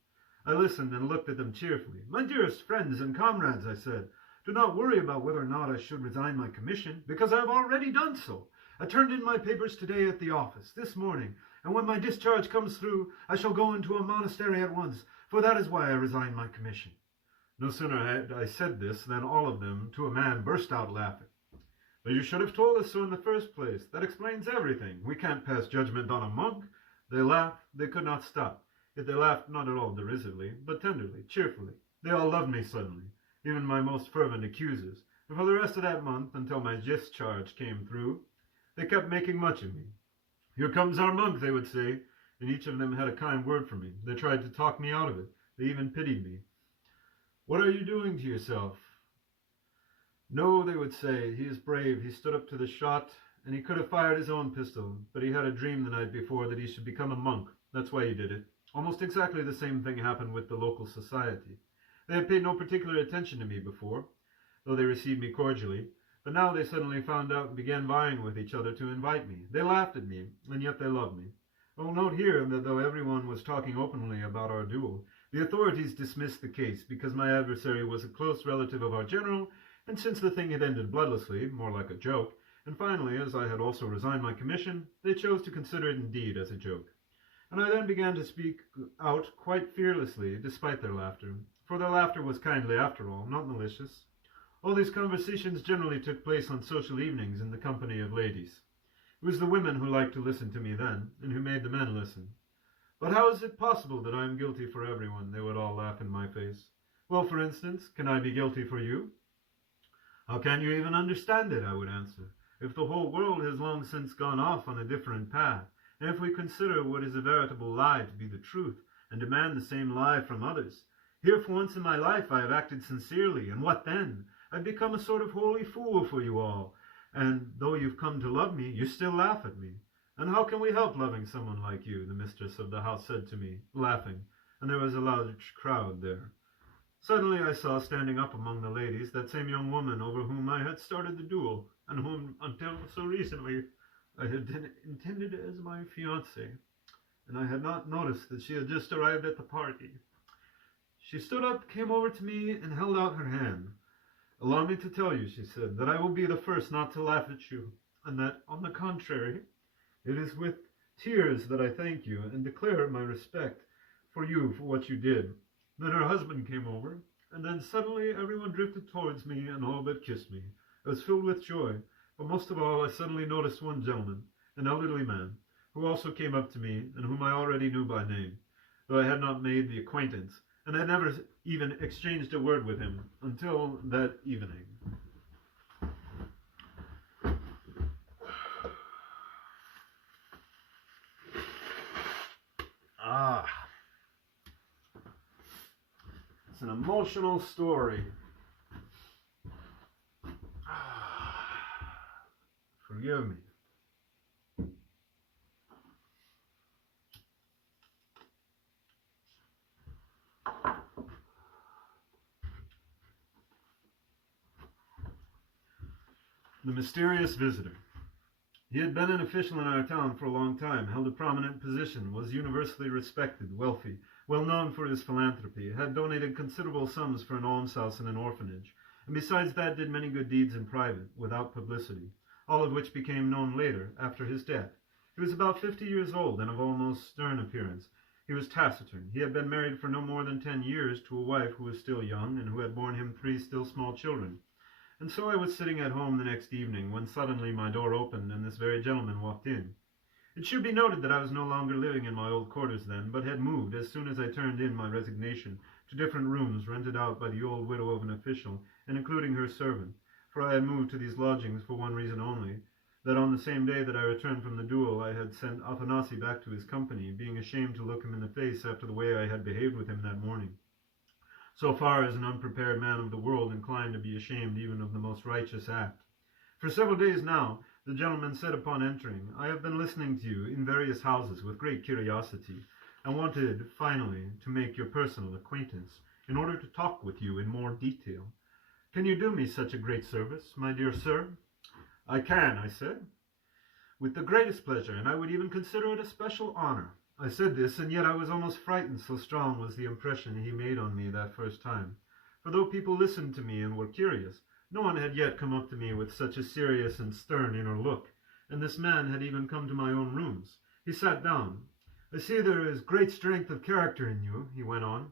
I listened and looked at them cheerfully. My dearest friends and comrades, I said, do not worry about whether or not I should resign my commission, because I have already done so. I turned in my papers today at the office, this morning, and when my discharge comes through, I shall go into a monastery at once, for that is why I resigned my commission. No sooner had I said this than all of them, to a man, burst out laughing. But you should have told us so in the first place. That explains everything. We can't pass judgment on a monk. They laughed. They could not stop. Yet they laughed not at all derisively, but tenderly, cheerfully. They all loved me suddenly, even my most fervent accusers. And for the rest of that month, until my discharge came through, they kept making much of me. Here comes our monk, they would say, and each of them had a kind word for me. They tried to talk me out of it. They even pitied me. What are you doing to yourself? No, they would say, he is brave. He stood up to the shot, and he could have fired his own pistol, but he had a dream the night before that he should become a monk. That's why he did it. Almost exactly the same thing happened with the local society. They had paid no particular attention to me before, though they received me cordially, but now they suddenly found out and began vying with each other to invite me. They laughed at me, and yet they loved me. I will note here that though everyone was talking openly about our duel, the authorities dismissed the case because my adversary was a close relative of our general, and since the thing had ended bloodlessly, more like a joke, and finally, as I had also resigned my commission, they chose to consider it indeed as a joke. And I then began to speak out quite fearlessly, despite their laughter, for their laughter was kindly after all, not malicious. All these conversations generally took place on social evenings in the company of ladies. It was the women who liked to listen to me then, and who made the men listen. But how is it possible that I am guilty for everyone? They would all laugh in my face. Well, for instance, can I be guilty for you? How can you even understand it? I would answer. If the whole world has long since gone off on a different path, and if we consider what is a veritable lie to be the truth, and demand the same lie from others, here for once in my life I have acted sincerely, and what then? I've become a sort of holy fool for you all, and though you've come to love me, you still laugh at me. And how can we help loving someone like you, the mistress of the house said to me, laughing, and there was a large crowd there. Suddenly I saw standing up among the ladies that same young woman over whom I had started the duel, and whom, until so recently, I had intended as my fiancée, and I had not noticed that she had just arrived at the party. She stood up, came over to me, and held out her hand. Allow me to tell you, she said, that I will be the first not to laugh at you, and that, on the contrary, it is with tears that I thank you and declare my respect for you for what you did. Then her husband came over, and then suddenly everyone drifted towards me and all but kissed me. I was filled with joy, but most of all I suddenly noticed one gentleman, an elderly man, who also came up to me and whom I already knew by name, though I had not made the acquaintance, and had never even exchanged a word with him until that evening. It's an emotional story. Forgive me. The mysterious visitor. He had been an official in our town for a long time, held a prominent position, was universally respected, wealthy, well known for his philanthropy, had donated considerable sums for an almshouse and an orphanage, and besides that did many good deeds in private, without publicity, all of which became known later, after his death. He was about 50 years old and of almost stern appearance. He was taciturn. He had been married for no more than 10 years to a wife who was still young and who had borne him 3 still small children. And so I was sitting at home the next evening when suddenly my door opened and this very gentleman walked in. It should be noted that I was no longer living in my old quarters then, but had moved, as soon as I turned in my resignation, to different rooms rented out by the old widow of an official, and including her servant, for I had moved to these lodgings for one reason only, that on the same day that I returned from the duel I had sent Afanasy back to his company, being ashamed to look him in the face after the way I had behaved with him that morning. So far as an unprepared man of the world inclined to be ashamed even of the most righteous act. For several days now, the gentleman said upon entering, I have been listening to you in various houses with great curiosity, and wanted, finally, to make your personal acquaintance, in order to talk with you in more detail. Can you do me such a great service, my dear sir? I can, I said, with the greatest pleasure, and I would even consider it a special honor. I said this, and yet I was almost frightened, so strong was the impression he made on me that first time. For though people listened to me and were curious, no one had yet come up to me with such a serious and stern inner look, and this man had even come to my own rooms. He sat down. I see there is great strength of character in you, he went on,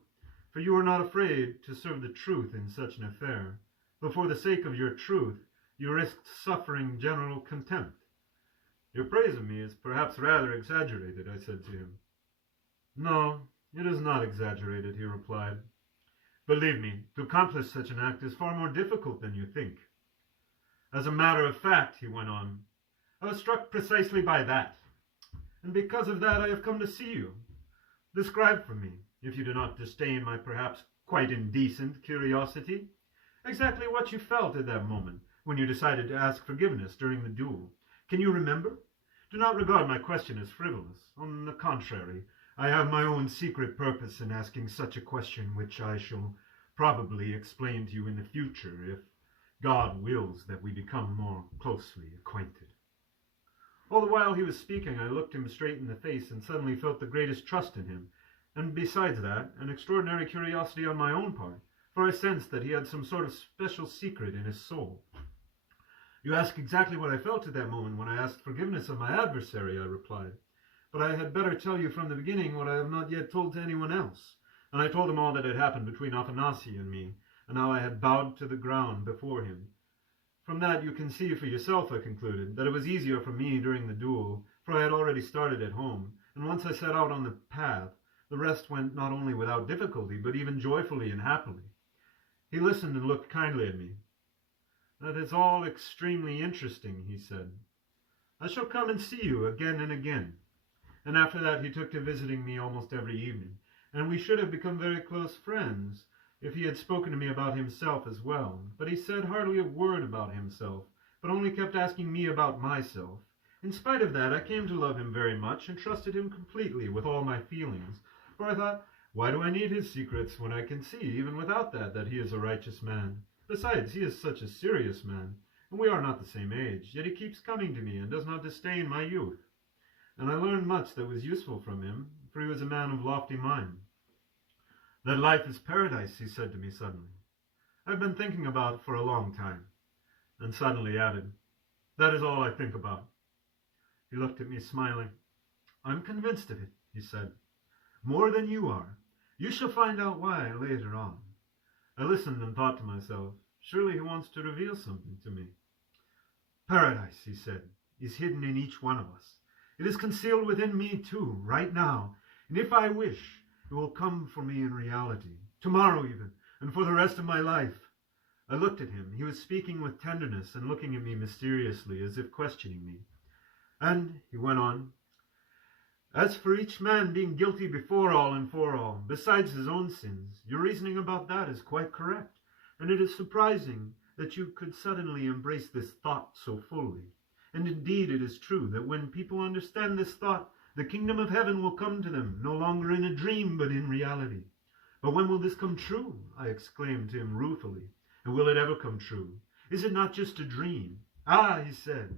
for you are not afraid to serve the truth in such an affair. But for the sake of your truth, you risked suffering general contempt. Your praise of me is perhaps rather exaggerated, I said to him. No, it is not exaggerated, he replied. Believe me, to accomplish such an act is far more difficult than you think. As a matter of fact, he went on, I was struck precisely by that, and because of that I have come to see you. Describe for me, if you do not disdain my perhaps quite indecent curiosity, exactly what you felt at that moment when you decided to ask forgiveness during the duel. Can you remember? Do not regard my question as frivolous. On the contrary, I have my own secret purpose in asking such a question, which I shall probably explain to you in the future, if God wills that we become more closely acquainted. All the while he was speaking, I looked him straight in the face and suddenly felt the greatest trust in him, and besides that, an extraordinary curiosity on my own part, for I sensed that he had some sort of special secret in his soul. You ask exactly what I felt at that moment when I asked forgiveness of my adversary, I replied. But I had better tell you from the beginning what I have not yet told to anyone else. And I told him all that had happened between Afanasy and me, and how I had bowed to the ground before him. From that you can see for yourself, I concluded, that it was easier for me during the duel, for I had already started at home, and once I set out on the path, the rest went not only without difficulty, but even joyfully and happily. He listened and looked kindly at me. That is all extremely interesting, he said. I shall come and see you again and again. And after that he took to visiting me almost every evening, and we should have become very close friends if he had spoken to me about himself as well. But he said hardly a word about himself, but only kept asking me about myself. In spite of that, I came to love him very much and trusted him completely with all my feelings, for I thought, why do I need his secrets when I can see, even without that he is a righteous man? Besides, he is such a serious man, and we are not the same age, yet he keeps coming to me and does not disdain my youth. And I learned much that was useful from him, for he was a man of lofty mind. That life is paradise, he said to me suddenly. I've been thinking about it for a long time, and suddenly added, that is all I think about. He looked at me smiling. I'm convinced of it, he said, more than you are. You shall find out why later on. I listened and thought to myself, surely he wants to reveal something to me. Paradise, he said, is hidden in each one of us. It is concealed within me too, right now, and if I wish, it will come for me in reality, tomorrow even, and for the rest of my life. I looked at him. He was speaking with tenderness and looking at me mysteriously, as if questioning me. And, he went on, as for each man being guilty before all and for all, besides his own sins, your reasoning about that is quite correct, and it is surprising that you could suddenly embrace this thought so fully. And indeed it is true that when people understand this thought, the kingdom of heaven will come to them, no longer in a dream, but in reality. But when will this come true? I exclaimed to him ruefully. And will it ever come true? Is it not just a dream? Ah, he said,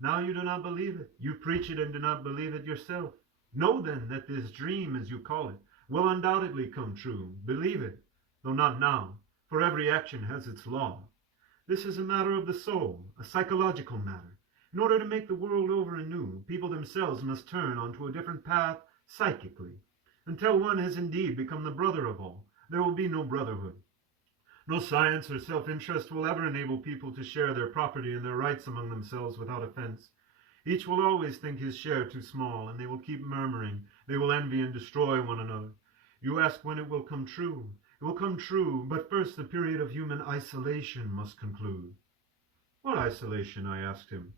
Now you do not believe it. You preach it and do not believe it yourself. Know then that this dream, as you call it, will undoubtedly come true. Believe it, though not now, for every action has its law. This is a matter of the soul, a psychological matter. In order to make the world over anew, people themselves must turn onto a different path psychically. Until one has indeed become the brother of all, there will be no brotherhood. No science or self-interest will ever enable people to share their property and their rights among themselves without offense. Each will always think his share too small, and they will keep murmuring. They will envy and destroy one another. You ask when it will come true. It will come true, but first the period of human isolation must conclude. What isolation? I asked him.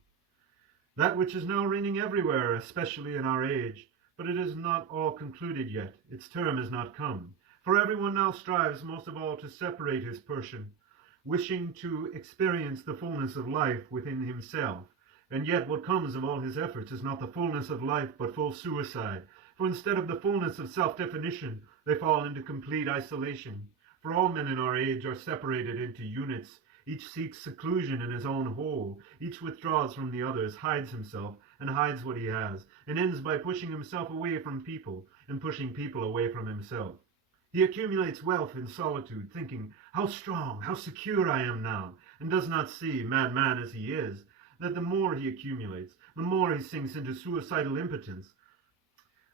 That which is now reigning everywhere, especially in our age. But it is not all concluded yet. Its term has not come. For everyone now strives most of all to separate his portion, wishing to experience the fullness of life within himself. And yet what comes of all his efforts is not the fullness of life, but full suicide. For instead of the fullness of self-definition, they fall into complete isolation. For all men in our age are separated into units. Each seeks seclusion in his own hole. Each withdraws from the others, hides himself, and hides what he has, and ends by pushing himself away from people, and pushing people away from himself. He accumulates wealth in solitude, thinking, how strong, how secure I am now, and does not see, madman as he is, that the more he accumulates, the more he sinks into suicidal impotence.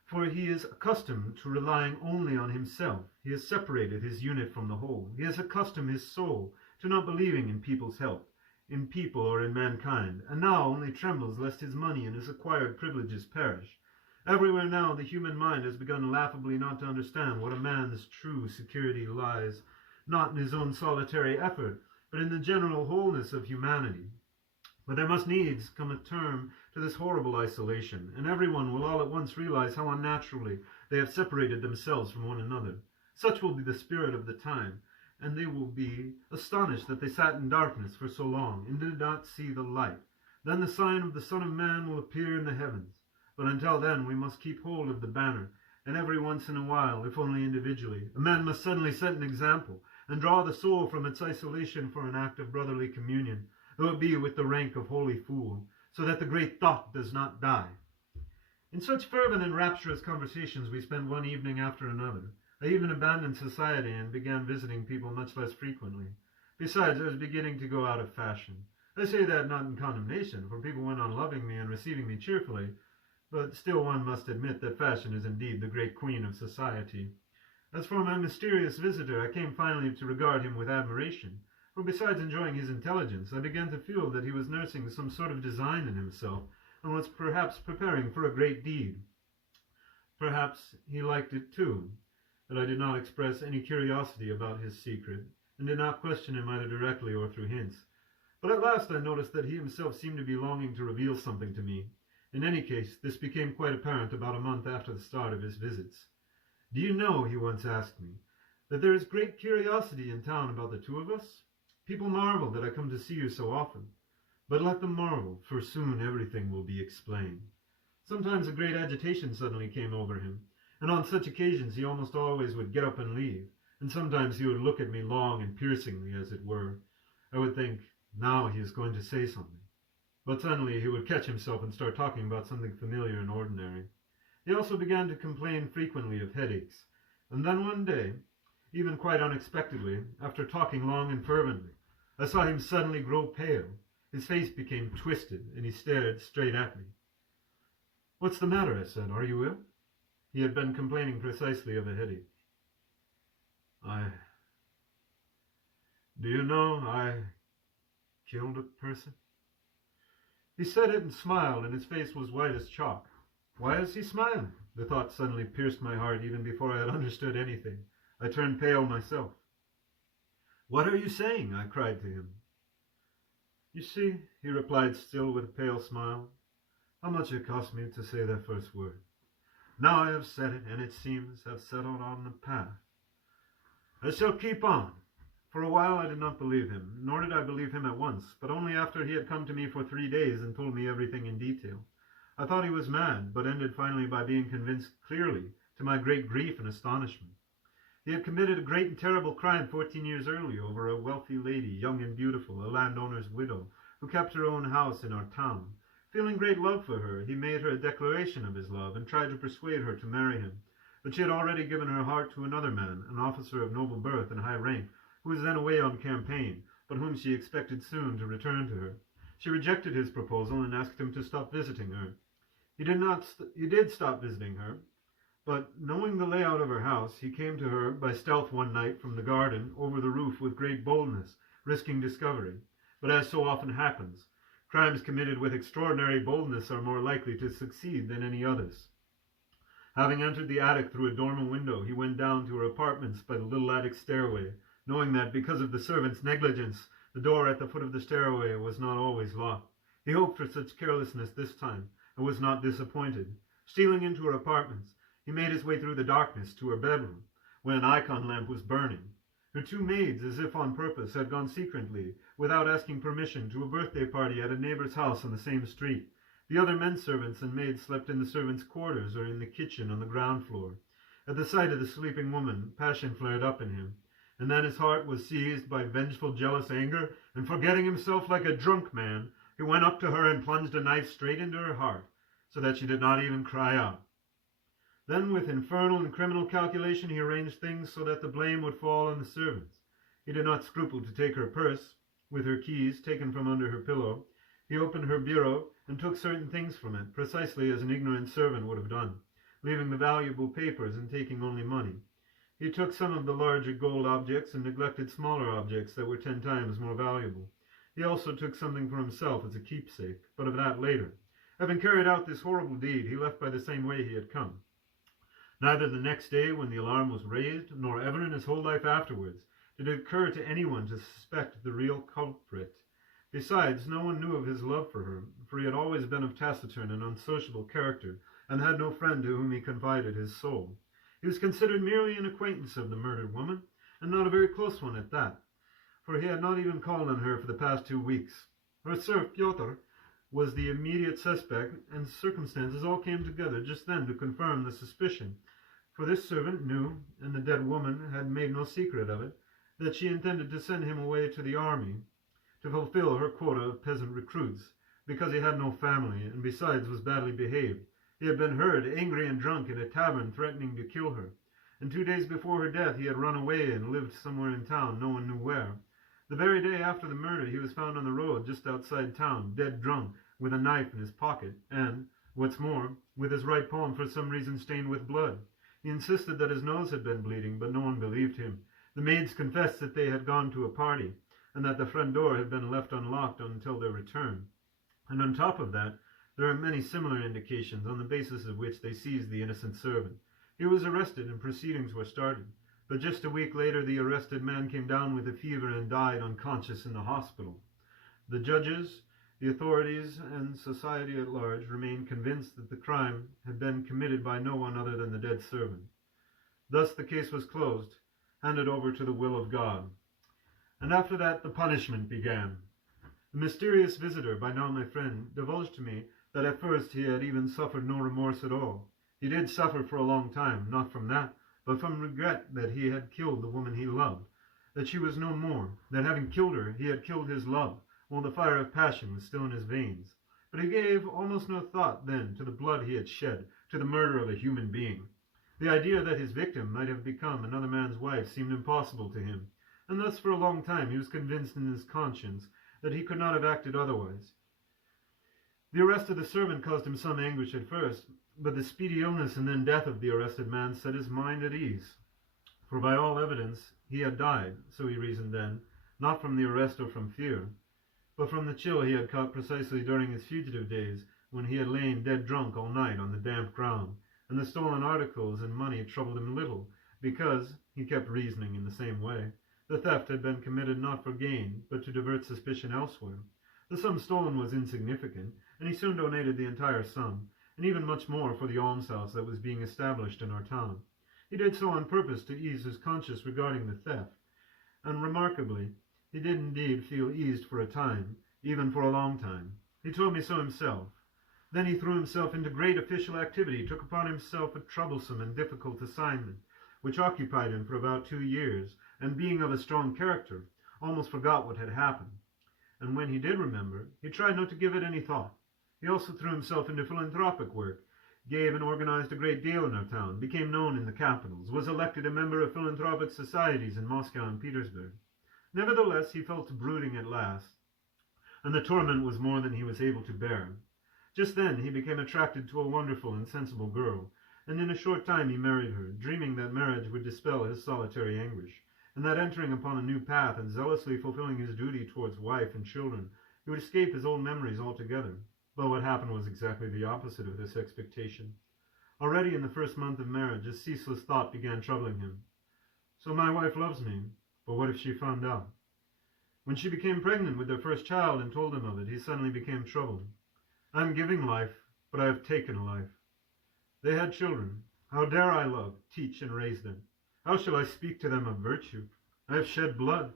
For he is accustomed to relying only on himself. He has separated his unit from the whole. He has accustomed his soul to not believing in people's help, in people or in mankind, and now only trembles lest his money and his acquired privileges perish. Everywhere now the human mind has begun laughably not to understand what a man's true security lies, not in his own solitary effort, but in the general wholeness of humanity. But there must needs come a term to this horrible isolation, and everyone will all at once realize how unnaturally they have separated themselves from one another. Such will be the spirit of the time, and they will be astonished that they sat in darkness for so long, and did not see the light. Then the sign of the Son of Man will appear in the heavens. But until then we must keep hold of the banner, and every once in a while, if only individually, a man must suddenly set an example, and draw the soul from its isolation for an act of brotherly communion, though it be with the rank of holy fool, so that the great thought does not die. In such fervent and rapturous conversations we spent one evening after another. I even abandoned society and began visiting people much less frequently. Besides, I was beginning to go out of fashion. I say that not in condemnation, for people went on loving me and receiving me cheerfully, but still one must admit that fashion is indeed the great queen of society. As for my mysterious visitor, I came finally to regard him with admiration, for besides enjoying his intelligence, I began to feel that he was nursing some sort of design in himself, and was perhaps preparing for a great deed. Perhaps he liked it too, that I did not express any curiosity about his secret, and did not question him either directly or through hints. But at last I noticed that he himself seemed to be longing to reveal something to me. In any case, this became quite apparent about a month after the start of his visits. "Do you know," he once asked me, "that there is great curiosity in town about the two of us? People marvel that I come to see you so often. But let them marvel, for soon everything will be explained." Sometimes a great agitation suddenly came over him, and on such occasions he almost always would get up and leave, and sometimes he would look at me long and piercingly, as it were. I would think, now he is going to say something. But suddenly he would catch himself and start talking about something familiar and ordinary. He also began to complain frequently of headaches, and then one day, even quite unexpectedly, after talking long and fervently, I saw him suddenly grow pale. His face became twisted, and he stared straight at me. "What's the matter?" I said. "Are you ill?" He had been complaining precisely of a headache. Do you know, I killed a person?" He said it and smiled, and his face was white as chalk. Why is he smiling? The thought suddenly pierced my heart even before I had understood anything. I turned pale myself. "What are you saying?" I cried to him. "You see," he replied, still with a pale smile, "how much it cost me to say that first word. Now I have said it, and it seems have settled on the path. I shall keep on." For a while I did not believe him, nor did I believe him at once, but only after he had come to me for 3 days and told me everything in detail. I thought he was mad, but ended finally by being convinced clearly, to my great grief and astonishment. He had committed a great and terrible crime 14 years earlier over a wealthy lady, young and beautiful, a landowner's widow, who kept her own house in our town. Feeling great love for her, he made her a declaration of his love and tried to persuade her to marry him. But she had already given her heart to another man, an officer of noble birth and high rank, who was then away on campaign, but whom she expected soon to return to her. She rejected his proposal and asked him to stop visiting her. He did stop visiting her, but knowing the layout of her house, he came to her by stealth one night from the garden over the roof with great boldness, risking discovery. But as so often happens, crimes committed with extraordinary boldness are more likely to succeed than any others. Having entered the attic through a dormer window, he went down to her apartments by the little attic stairway, knowing that, because of the servant's negligence, the door at the foot of the stairway was not always locked. He hoped for such carelessness this time, and was not disappointed. Stealing into her apartments, he made his way through the darkness to her bedroom, where an icon lamp was burning. Her two maids, as if on purpose, had gone secretly, without asking permission, to a birthday party at a neighbor's house on the same street. The other men servants and maids slept in the servants' quarters or in the kitchen on the ground floor. At the sight of the sleeping woman, passion flared up in him, and then his heart was seized by vengeful, jealous anger, and forgetting himself like a drunk man, he went up to her and plunged a knife straight into her heart, so that she did not even cry out. Then, with infernal and criminal calculation, he arranged things so that the blame would fall on the servants. He did not scruple to take her purse, with her keys taken from under her pillow. He opened her bureau and took certain things from it, precisely as an ignorant servant would have done, leaving the valuable papers and taking only money. He took some of the larger gold objects and neglected smaller objects that were 10 times more valuable. He also took something for himself as a keepsake, but of that later. Having carried out this horrible deed, he left by the same way he had come. Neither the next day, when the alarm was raised, nor ever in his whole life afterwards, did it occur to anyone to suspect the real culprit. Besides, no one knew of his love for her, for he had always been of taciturn and unsociable character, and had no friend to whom he confided his soul. He was considered merely an acquaintance of the murdered woman, and not a very close one at that, for he had not even called on her for the past 2 weeks. Her serf, Pyotr, was the immediate suspect, and circumstances all came together just then to confirm the suspicion, for this servant knew, and the dead woman had made no secret of it, that she intended to send him away to the army to fulfill her quota of peasant recruits, because he had no family, and besides was badly behaved. He had been heard, angry and drunk, in a tavern threatening to kill her, and 2 days before her death he had run away and lived somewhere in town, no one knew where. The very day after the murder he was found on the road just outside town, dead drunk, with a knife in his pocket, and, what's more, with his right palm for some reason stained with blood. He insisted that his nose had been bleeding, but no one believed him. The maids confessed that they had gone to a party, and that the front door had been left unlocked until their return. And on top of that, there are many similar indications on the basis of which they seized the innocent servant. He was arrested and proceedings were started, but just a week later the arrested man came down with a fever and died unconscious in the hospital. The judges, the authorities, and society at large remained convinced that the crime had been committed by no one other than the dead servant. Thus the case was closed, handed over to the will of God. And after that the punishment began. The mysterious visitor, by now my friend, divulged to me that at first he had even suffered no remorse at all. He did suffer for a long time, not from that, but from regret that he had killed the woman he loved, that she was no more, that having killed her, he had killed his love, while the fire of passion was still in his veins. But he gave almost no thought then to the blood he had shed, to the murder of a human being. The idea that his victim might have become another man's wife seemed impossible to him, and thus for a long time he was convinced in his conscience that he could not have acted otherwise. The arrest of the servant caused him some anguish at first, but the speedy illness and then death of the arrested man set his mind at ease. For by all evidence he had died, so he reasoned then, not from the arrest or from fear, but from the chill he had caught precisely during his fugitive days, when he had lain dead drunk all night on the damp ground, and the stolen articles and money troubled him little, because, he kept reasoning in the same way, the theft had been committed not for gain, but to divert suspicion elsewhere. The sum stolen was insignificant, and he soon donated the entire sum, and even much more for the almshouse that was being established in our town. He did so on purpose to ease his conscience regarding the theft, and remarkably, he did indeed feel eased for a time, even for a long time. He told me so himself. Then he threw himself into great official activity, took upon himself a troublesome and difficult assignment, which occupied him for about 2 years, and being of a strong character, almost forgot what had happened. And when he did remember, he tried not to give it any thought. He also threw himself into philanthropic work, gave and organized a great deal in our town, became known in the capitals, was elected a member of philanthropic societies in Moscow and Petersburg. Nevertheless, he fell to brooding at last, and the torment was more than he was able to bear. Just then he became attracted to a wonderful and sensible girl, and in a short time he married her, dreaming that marriage would dispel his solitary anguish, and that entering upon a new path and zealously fulfilling his duty towards wife and children, he would escape his old memories altogether. But what happened was exactly the opposite of this expectation. Already in the first month of marriage, a ceaseless thought began troubling him. So my wife loves me, but what if she found out? When she became pregnant with their first child and told him of it, he suddenly became troubled. I am giving life, but I have taken a life. They had children. How dare I love, teach, and raise them? How shall I speak to them of virtue? I have shed blood.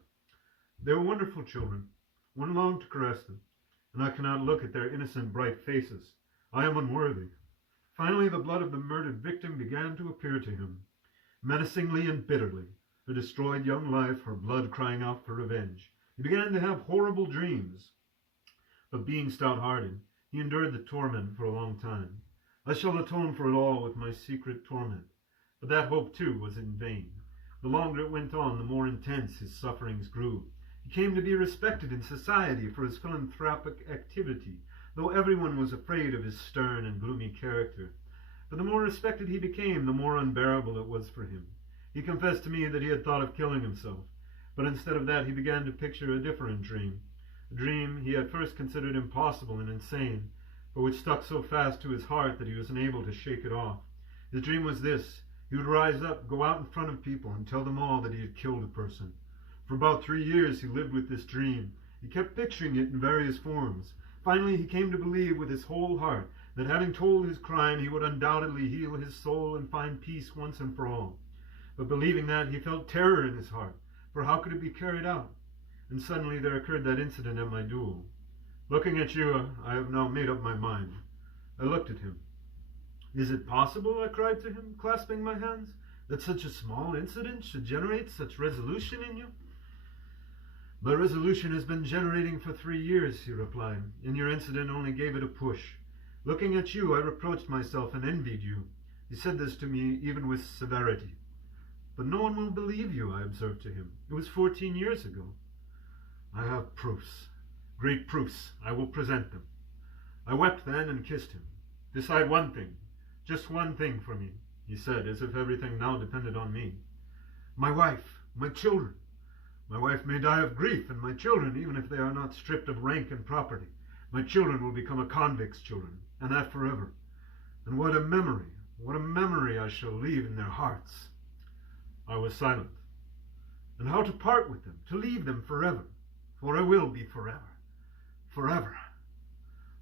They were wonderful children. One longed to caress them, and I cannot look at their innocent, bright faces. I am unworthy. Finally, the blood of the murdered victim began to appear to him, menacingly and bitterly, her destroyed young life, her blood crying out for revenge. He began to have horrible dreams. But being stout-hearted, he endured the torment for a long time. I shall atone for it all with my secret torment. But that hope, too, was in vain. The longer it went on, the more intense his sufferings grew. He came to be respected in society for his philanthropic activity, though everyone was afraid of his stern and gloomy character. But the more respected he became, the more unbearable it was for him. He confessed to me that he had thought of killing himself, but instead of that he began to picture a different dream, a dream he at first considered impossible and insane, but which stuck so fast to his heart that he was unable to shake it off. His dream was this: he would rise up, go out in front of people, and tell them all that he had killed a person. For about 3 years he lived with this dream. He kept picturing it in various forms. Finally he came to believe with his whole heart that having told his crime he would undoubtedly heal his soul and find peace once and for all. But believing that, he felt terror in his heart, for how could it be carried out? And suddenly there occurred that incident at my duel. Looking at you, I have now made up my mind. I looked at him. Is it possible, I cried to him, clasping my hands, that such a small incident should generate such resolution in you? My resolution has been generating for 3 years, he replied, and your incident only gave it a push. Looking at you, I reproached myself and envied you. He said this to me even with severity. But no one will believe you, I observed to him. It was 14 years ago. I have proofs, great proofs. I will present them. I wept then and kissed him. Decide one thing, just one thing for me, he said, as if everything now depended on me. My wife, my children. My wife may die of grief, and my children, even if they are not stripped of rank and property, my children will become a convict's children, and that forever. And what a memory I shall leave in their hearts. I was silent. And how to part with them, to leave them forever, for I will be forever, forever.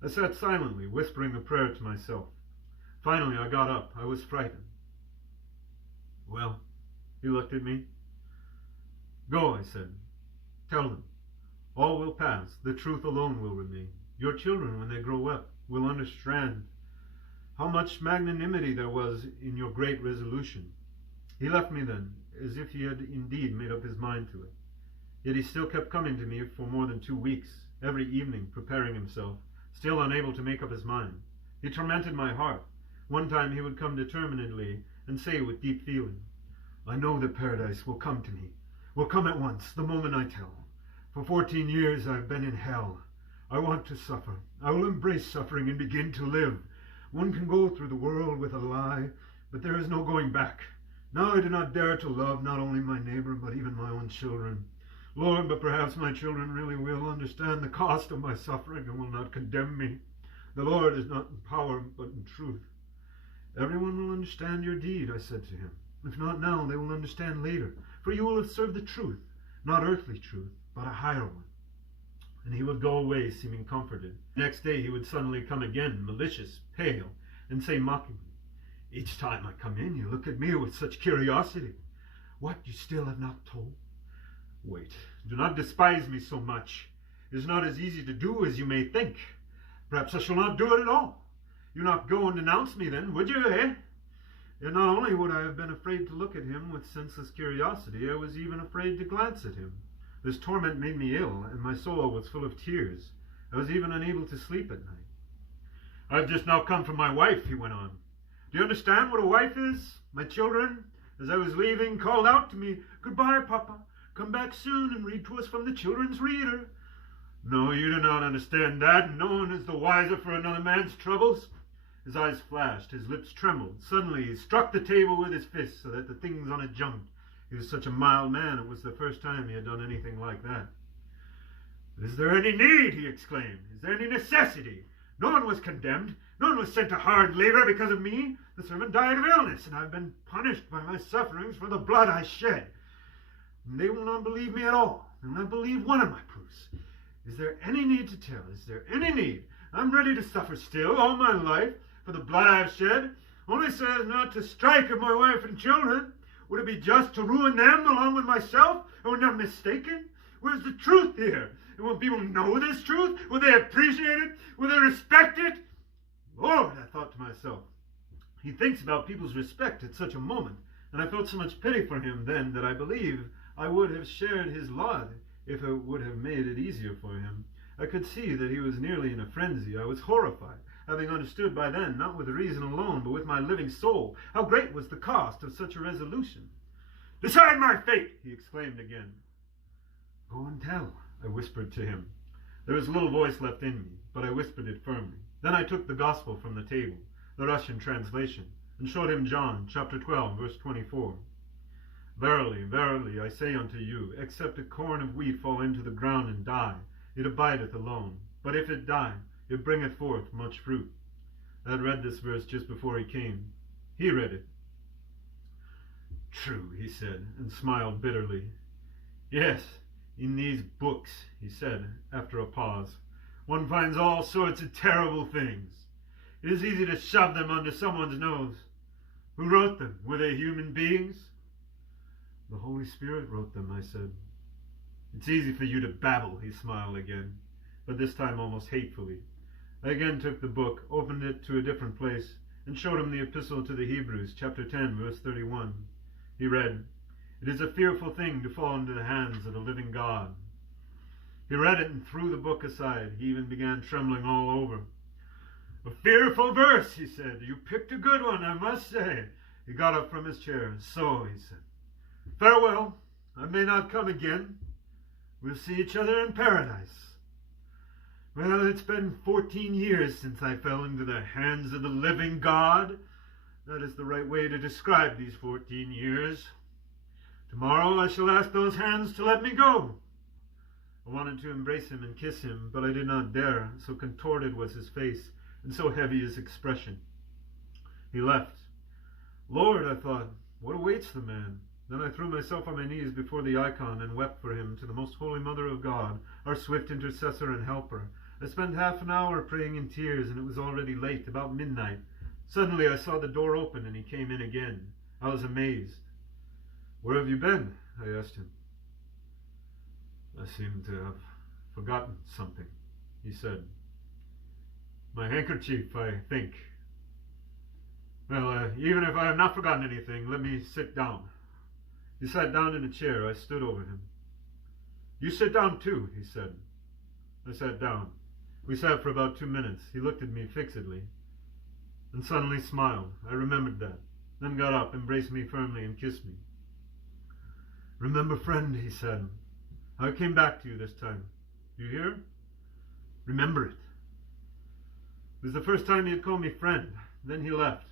I sat silently, whispering a prayer to myself. Finally I got up. I was frightened. Well, he looked at me. Go, I said. Tell them. All will pass. The truth alone will remain. Your children, when they grow up, will understand how much magnanimity there was in your great resolution. He left me then, as if he had indeed made up his mind to it. Yet he still kept coming to me for more than 2 weeks, every evening, preparing himself, still unable to make up his mind. He tormented my heart. One time he would come determinedly and say with deep feeling, I know that paradise will come to me, will come at once, the moment I tell. For 14 years I have been in hell. I want to suffer. I will embrace suffering and begin to live. One can go through the world with a lie, but there is no going back. Now I do not dare to love not only my neighbor, but even my own children. Lord, but perhaps my children really will understand the cost of my suffering and will not condemn me. The Lord is not in power, but in truth. Everyone will understand your deed, I said to him. If not now, they will understand later, for you will have served the truth, not earthly truth, but a higher one. And he would go away, seeming comforted. Next day he would suddenly come again, malicious, pale, and say mockingly, Each time I come in, you look at me with such curiosity. What, you still have not told? Wait, do not despise me so much. It is not as easy to do as you may think. Perhaps I shall not do it at all. You not go and denounce me then, would you, eh? And not only would I have been afraid to look at him with senseless curiosity, I was even afraid to glance at him. This torment made me ill, and my soul was full of tears. I was even unable to sleep at night. I've just now come from my wife, he went on. Do you understand what a wife is? My children, as I was leaving, called out to me, "Goodbye, Papa. Come back soon and read to us from the children's reader." No, you do not understand that. No one is the wiser for another man's troubles. His eyes flashed, his lips trembled. Suddenly he struck the table with his fist so that the things on it jumped. He was such a mild man, it was the first time he had done anything like that. "Is there any need?" he exclaimed. "Is there any necessity? No one was condemned. No one was sent to hard labor because of me. The servant died of illness, and I've been punished by my sufferings for the blood I shed. And they will not believe me at all. They will not believe one of my proofs. Is there any need to tell? Is there any need? I'm ready to suffer still all my life for the blood I have shed, only so as not to strike at my wife and children. Would it be just to ruin them along with myself? Are we not mistaken? Where's the truth here? And will people know this truth? Will they appreciate it? Will they respect it?" Lord, I thought to myself, he thinks about people's respect at such a moment, and I felt so much pity for him then that I believe I would have shared his lot if it would have made it easier for him. I could see that he was nearly in a frenzy. I was horrified, having understood by then, not with reason alone, but with my living soul, how great was the cost of such a resolution. "Decide my fate!" he exclaimed again. "Go and tell," I whispered to him. There was little voice left in me, but I whispered it firmly. Then I took the Gospel from the table, the Russian translation, and showed him John chapter 12, verse 24. "Verily, verily, I say unto you, except a corn of wheat fall into the ground and die, it abideth alone. But if it die, it bringeth forth much fruit." I had read this verse just before he came. He read it. "True," he said, and smiled bitterly. "Yes, in these books," he said, after a pause, "one finds all sorts of terrible things. It is easy to shove them under someone's nose. Who wrote them? Were they human beings?" "The Holy Spirit wrote them," I said. "It's easy for you to babble," he smiled again, but this time almost hatefully. I again took the book, opened it to a different place, and showed him the Epistle to the Hebrews, chapter 10, verse 31. He read, "It is a fearful thing to fall into the hands of the living God." He read it and threw the book aside. He even began trembling all over. "A fearful verse," he said. "You picked a good one, I must say." He got up from his chair. "So," he said, "farewell. I may not come again. We'll see each other in paradise. Well, it's been 14 years since I fell into the hands of the living God. That is the right way to describe these 14 years. Tomorrow I shall ask those hands to let me go." I wanted to embrace him and kiss him, but I did not dare, so contorted was his face, and so heavy his expression. He left. Lord, I thought, what awaits the man? Then I threw myself on my knees before the icon and wept for him to the most holy Mother of God, our swift intercessor and helper. I spent half an hour praying in tears, and it was already late, about midnight. Suddenly I saw the door open, and he came in again. I was amazed. "Where have you been?" I asked him. "I seem to have forgotten something," he said. "My handkerchief, I think." "Well, even if I have not forgotten anything, let me sit down." He sat down in a chair. I stood over him. "You sit down too," he said. I sat down. We sat for about 2 minutes. He looked at me fixedly and suddenly smiled. I remembered that. Then got up, embraced me firmly, and kissed me. "Remember, friend," he said, "I came back to you this time. You hear? Remember it." It was the first time he had called me friend. Then he left.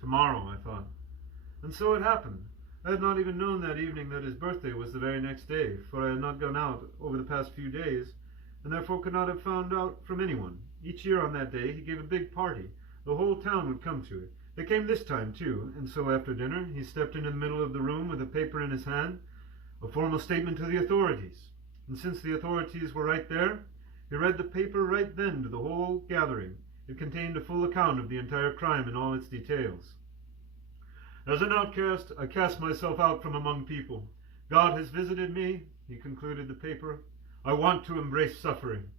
Tomorrow, I thought. And so it happened. I had not even known that evening that his birthday was the very next day, for I had not gone out over the past few days, and therefore could not have found out from anyone. Each year on that day he gave a big party. The whole town would come to it. They came this time too, and so after dinner he stepped into the middle of the room with a paper in his hand, a formal statement to the authorities. And since the authorities were right there, he read the paper right then to the whole gathering. It contained a full account of the entire crime in all its details. "As an outcast, I cast myself out from among people. God has visited me," he concluded the paper. "I want to embrace suffering."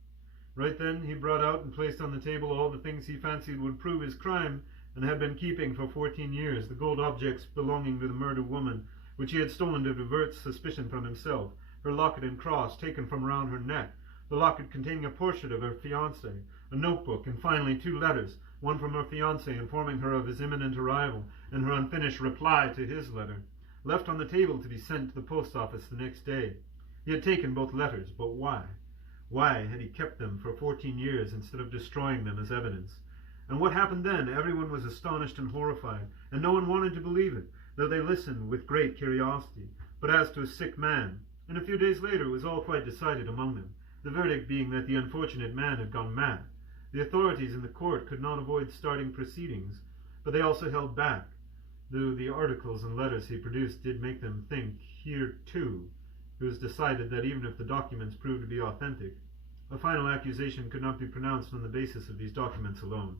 Right then he brought out and placed on the table all the things he fancied would prove his crime and had been keeping for 14 years, the gold objects belonging to the murdered woman, which he had stolen to divert suspicion from himself, her locket and cross taken from around her neck, the locket containing a portrait of her fiancé, a notebook, and finally 2 letters, one from her fiancé informing her of his imminent arrival and her unfinished reply to his letter, left on the table to be sent to the post office the next day. He had taken both letters, but why? Why had he kept them for 14 years instead of destroying them as evidence? And what happened then? Everyone was astonished and horrified, and no one wanted to believe it, though they listened with great curiosity. But as to a sick man, and a few days later it was all quite decided among them, the verdict being that the unfortunate man had gone mad. The authorities in the court could not avoid starting proceedings, but they also held back, though the articles and letters he produced did make them think. Here, too, it was decided that even if the documents proved to be authentic, a final accusation could not be pronounced on the basis of these documents alone.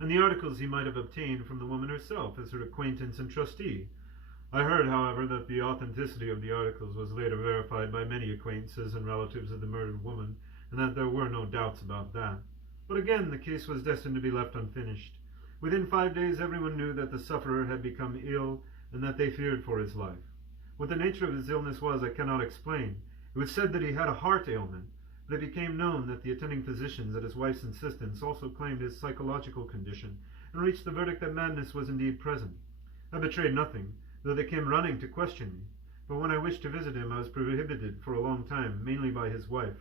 And the articles he might have obtained from the woman herself as her acquaintance and trustee. I heard, however, that the authenticity of the articles was later verified by many acquaintances and relatives of the murdered woman, and that there were no doubts about that. But again, the case was destined to be left unfinished. Within 5 days, everyone knew that the sufferer had become ill and that they feared for his life. What the nature of his illness was, I cannot explain. It was said that he had a heart ailment, but it became known that the attending physicians, at his wife's insistence, also claimed his psychological condition and reached the verdict that madness was indeed present. I betrayed nothing, though they came running to question me. But when I wished to visit him, I was prohibited for a long time, mainly by his wife.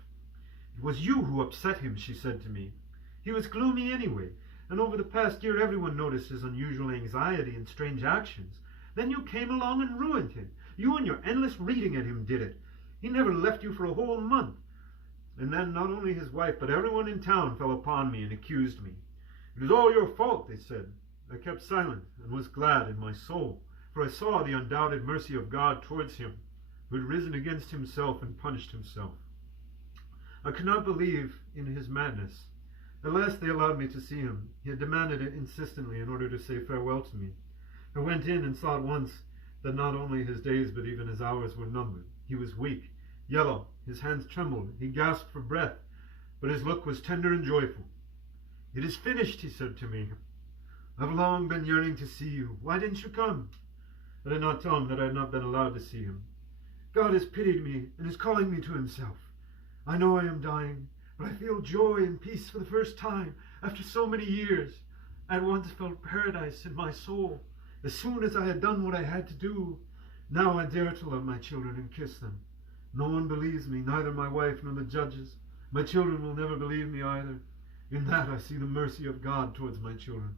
"It was you who upset him," she said to me. "He was gloomy anyway, and over the past year everyone noticed his unusual anxiety and strange actions. Then you came along and ruined him. You and your endless reading at him did it. He never left you for a whole month." And then not only his wife, but everyone in town fell upon me and accused me. "It is all your fault," they said. I kept silent and was glad in my soul, for I saw the undoubted mercy of God towards him, who had risen against himself and punished himself. I could not believe in his madness. At last they allowed me to see him. He had demanded it insistently in order to say farewell to me. I went in and saw at once that not only his days but even his hours were numbered. He was weak, yellow, his hands trembled, he gasped for breath, but his look was tender and joyful. "It is finished," he said to me. "I've long been yearning to see you. Why didn't you come?" I did not tell him that I had not been allowed to see him. "God has pitied me and is calling me to himself. I know I am dying, but I feel joy and peace for the first time after so many years. I at once felt paradise in my soul as soon as I had done what I had to do. Now I dare to love my children and kiss them. No one believes me, neither my wife nor the judges. My children will never believe me either. In that I see the mercy of God towards my children.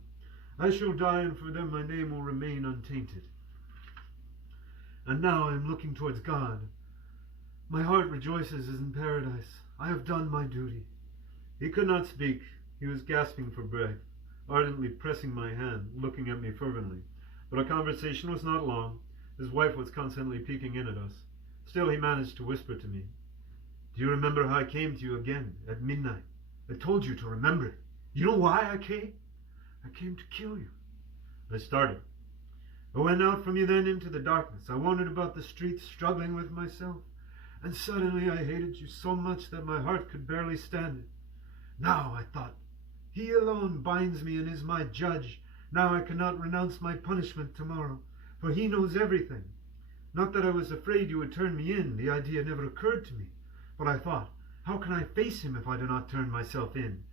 I shall die, and for them my name will remain untainted. And now I am looking towards God. My heart rejoices as in paradise. I have done my duty." He could not speak. He was gasping for breath, ardently pressing my hand, looking at me fervently. But our conversation was not long. His wife was constantly peeking in at us. Still he managed to whisper to me, "Do you remember how I came to you again at midnight? I told you to remember it. Do you know why I came? I came to kill you." I started. "I went out from you then into the darkness. I wandered about the streets, struggling with myself. And suddenly I hated you so much that my heart could barely stand it. Now, I thought, he alone binds me and is my judge. Now I cannot renounce my punishment tomorrow, for he knows everything. Not that I was afraid you would turn me in. The idea never occurred to me. But I thought, how can I face him if I do not turn myself in?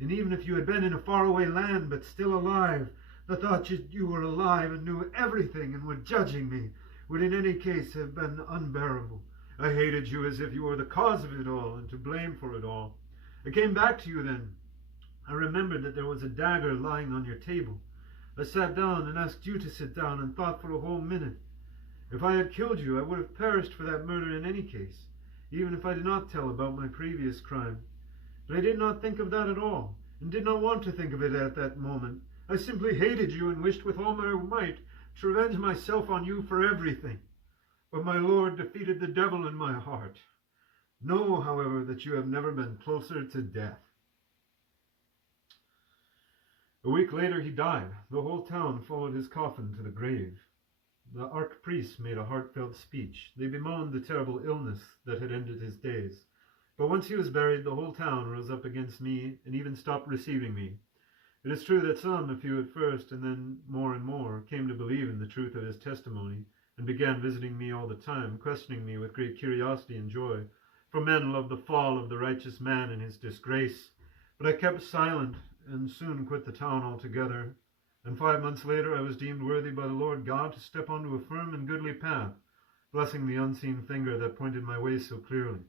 And even if you had been in a faraway land, but still alive, the thought that you were alive and knew everything and were judging me would in any case have been unbearable. I hated you as if you were the cause of it all and to blame for it all. I came back to you then. I remembered that there was a dagger lying on your table. I sat down and asked you to sit down and thought for a whole minute. If I had killed you, I would have perished for that murder in any case, even if I did not tell about my previous crime. But I did not think of that at all, and did not want to think of it at that moment. I simply hated you and wished with all my might to revenge myself on you for everything. But my Lord defeated the devil in my heart. Know, however, that you have never been closer to death." A week later he died. The whole town followed his coffin to the grave. The archpriest made a heartfelt speech. They bemoaned the terrible illness that had ended his days. But once he was buried, the whole town rose up against me and even stopped receiving me. It is true that some, a few at first, and then more and more, came to believe in the truth of his testimony, and began visiting me all the time, questioning me with great curiosity and joy. For men love the fall of the righteous man and his disgrace. But I kept silent and soon quit the town altogether, and 5 months later I was deemed worthy by the Lord God to step onto a firm and goodly path, blessing the unseen finger that pointed my way so clearly.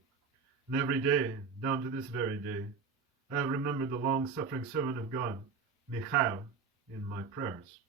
And every day, down to this very day, I have remembered the long-suffering servant of God, Michael, in my prayers.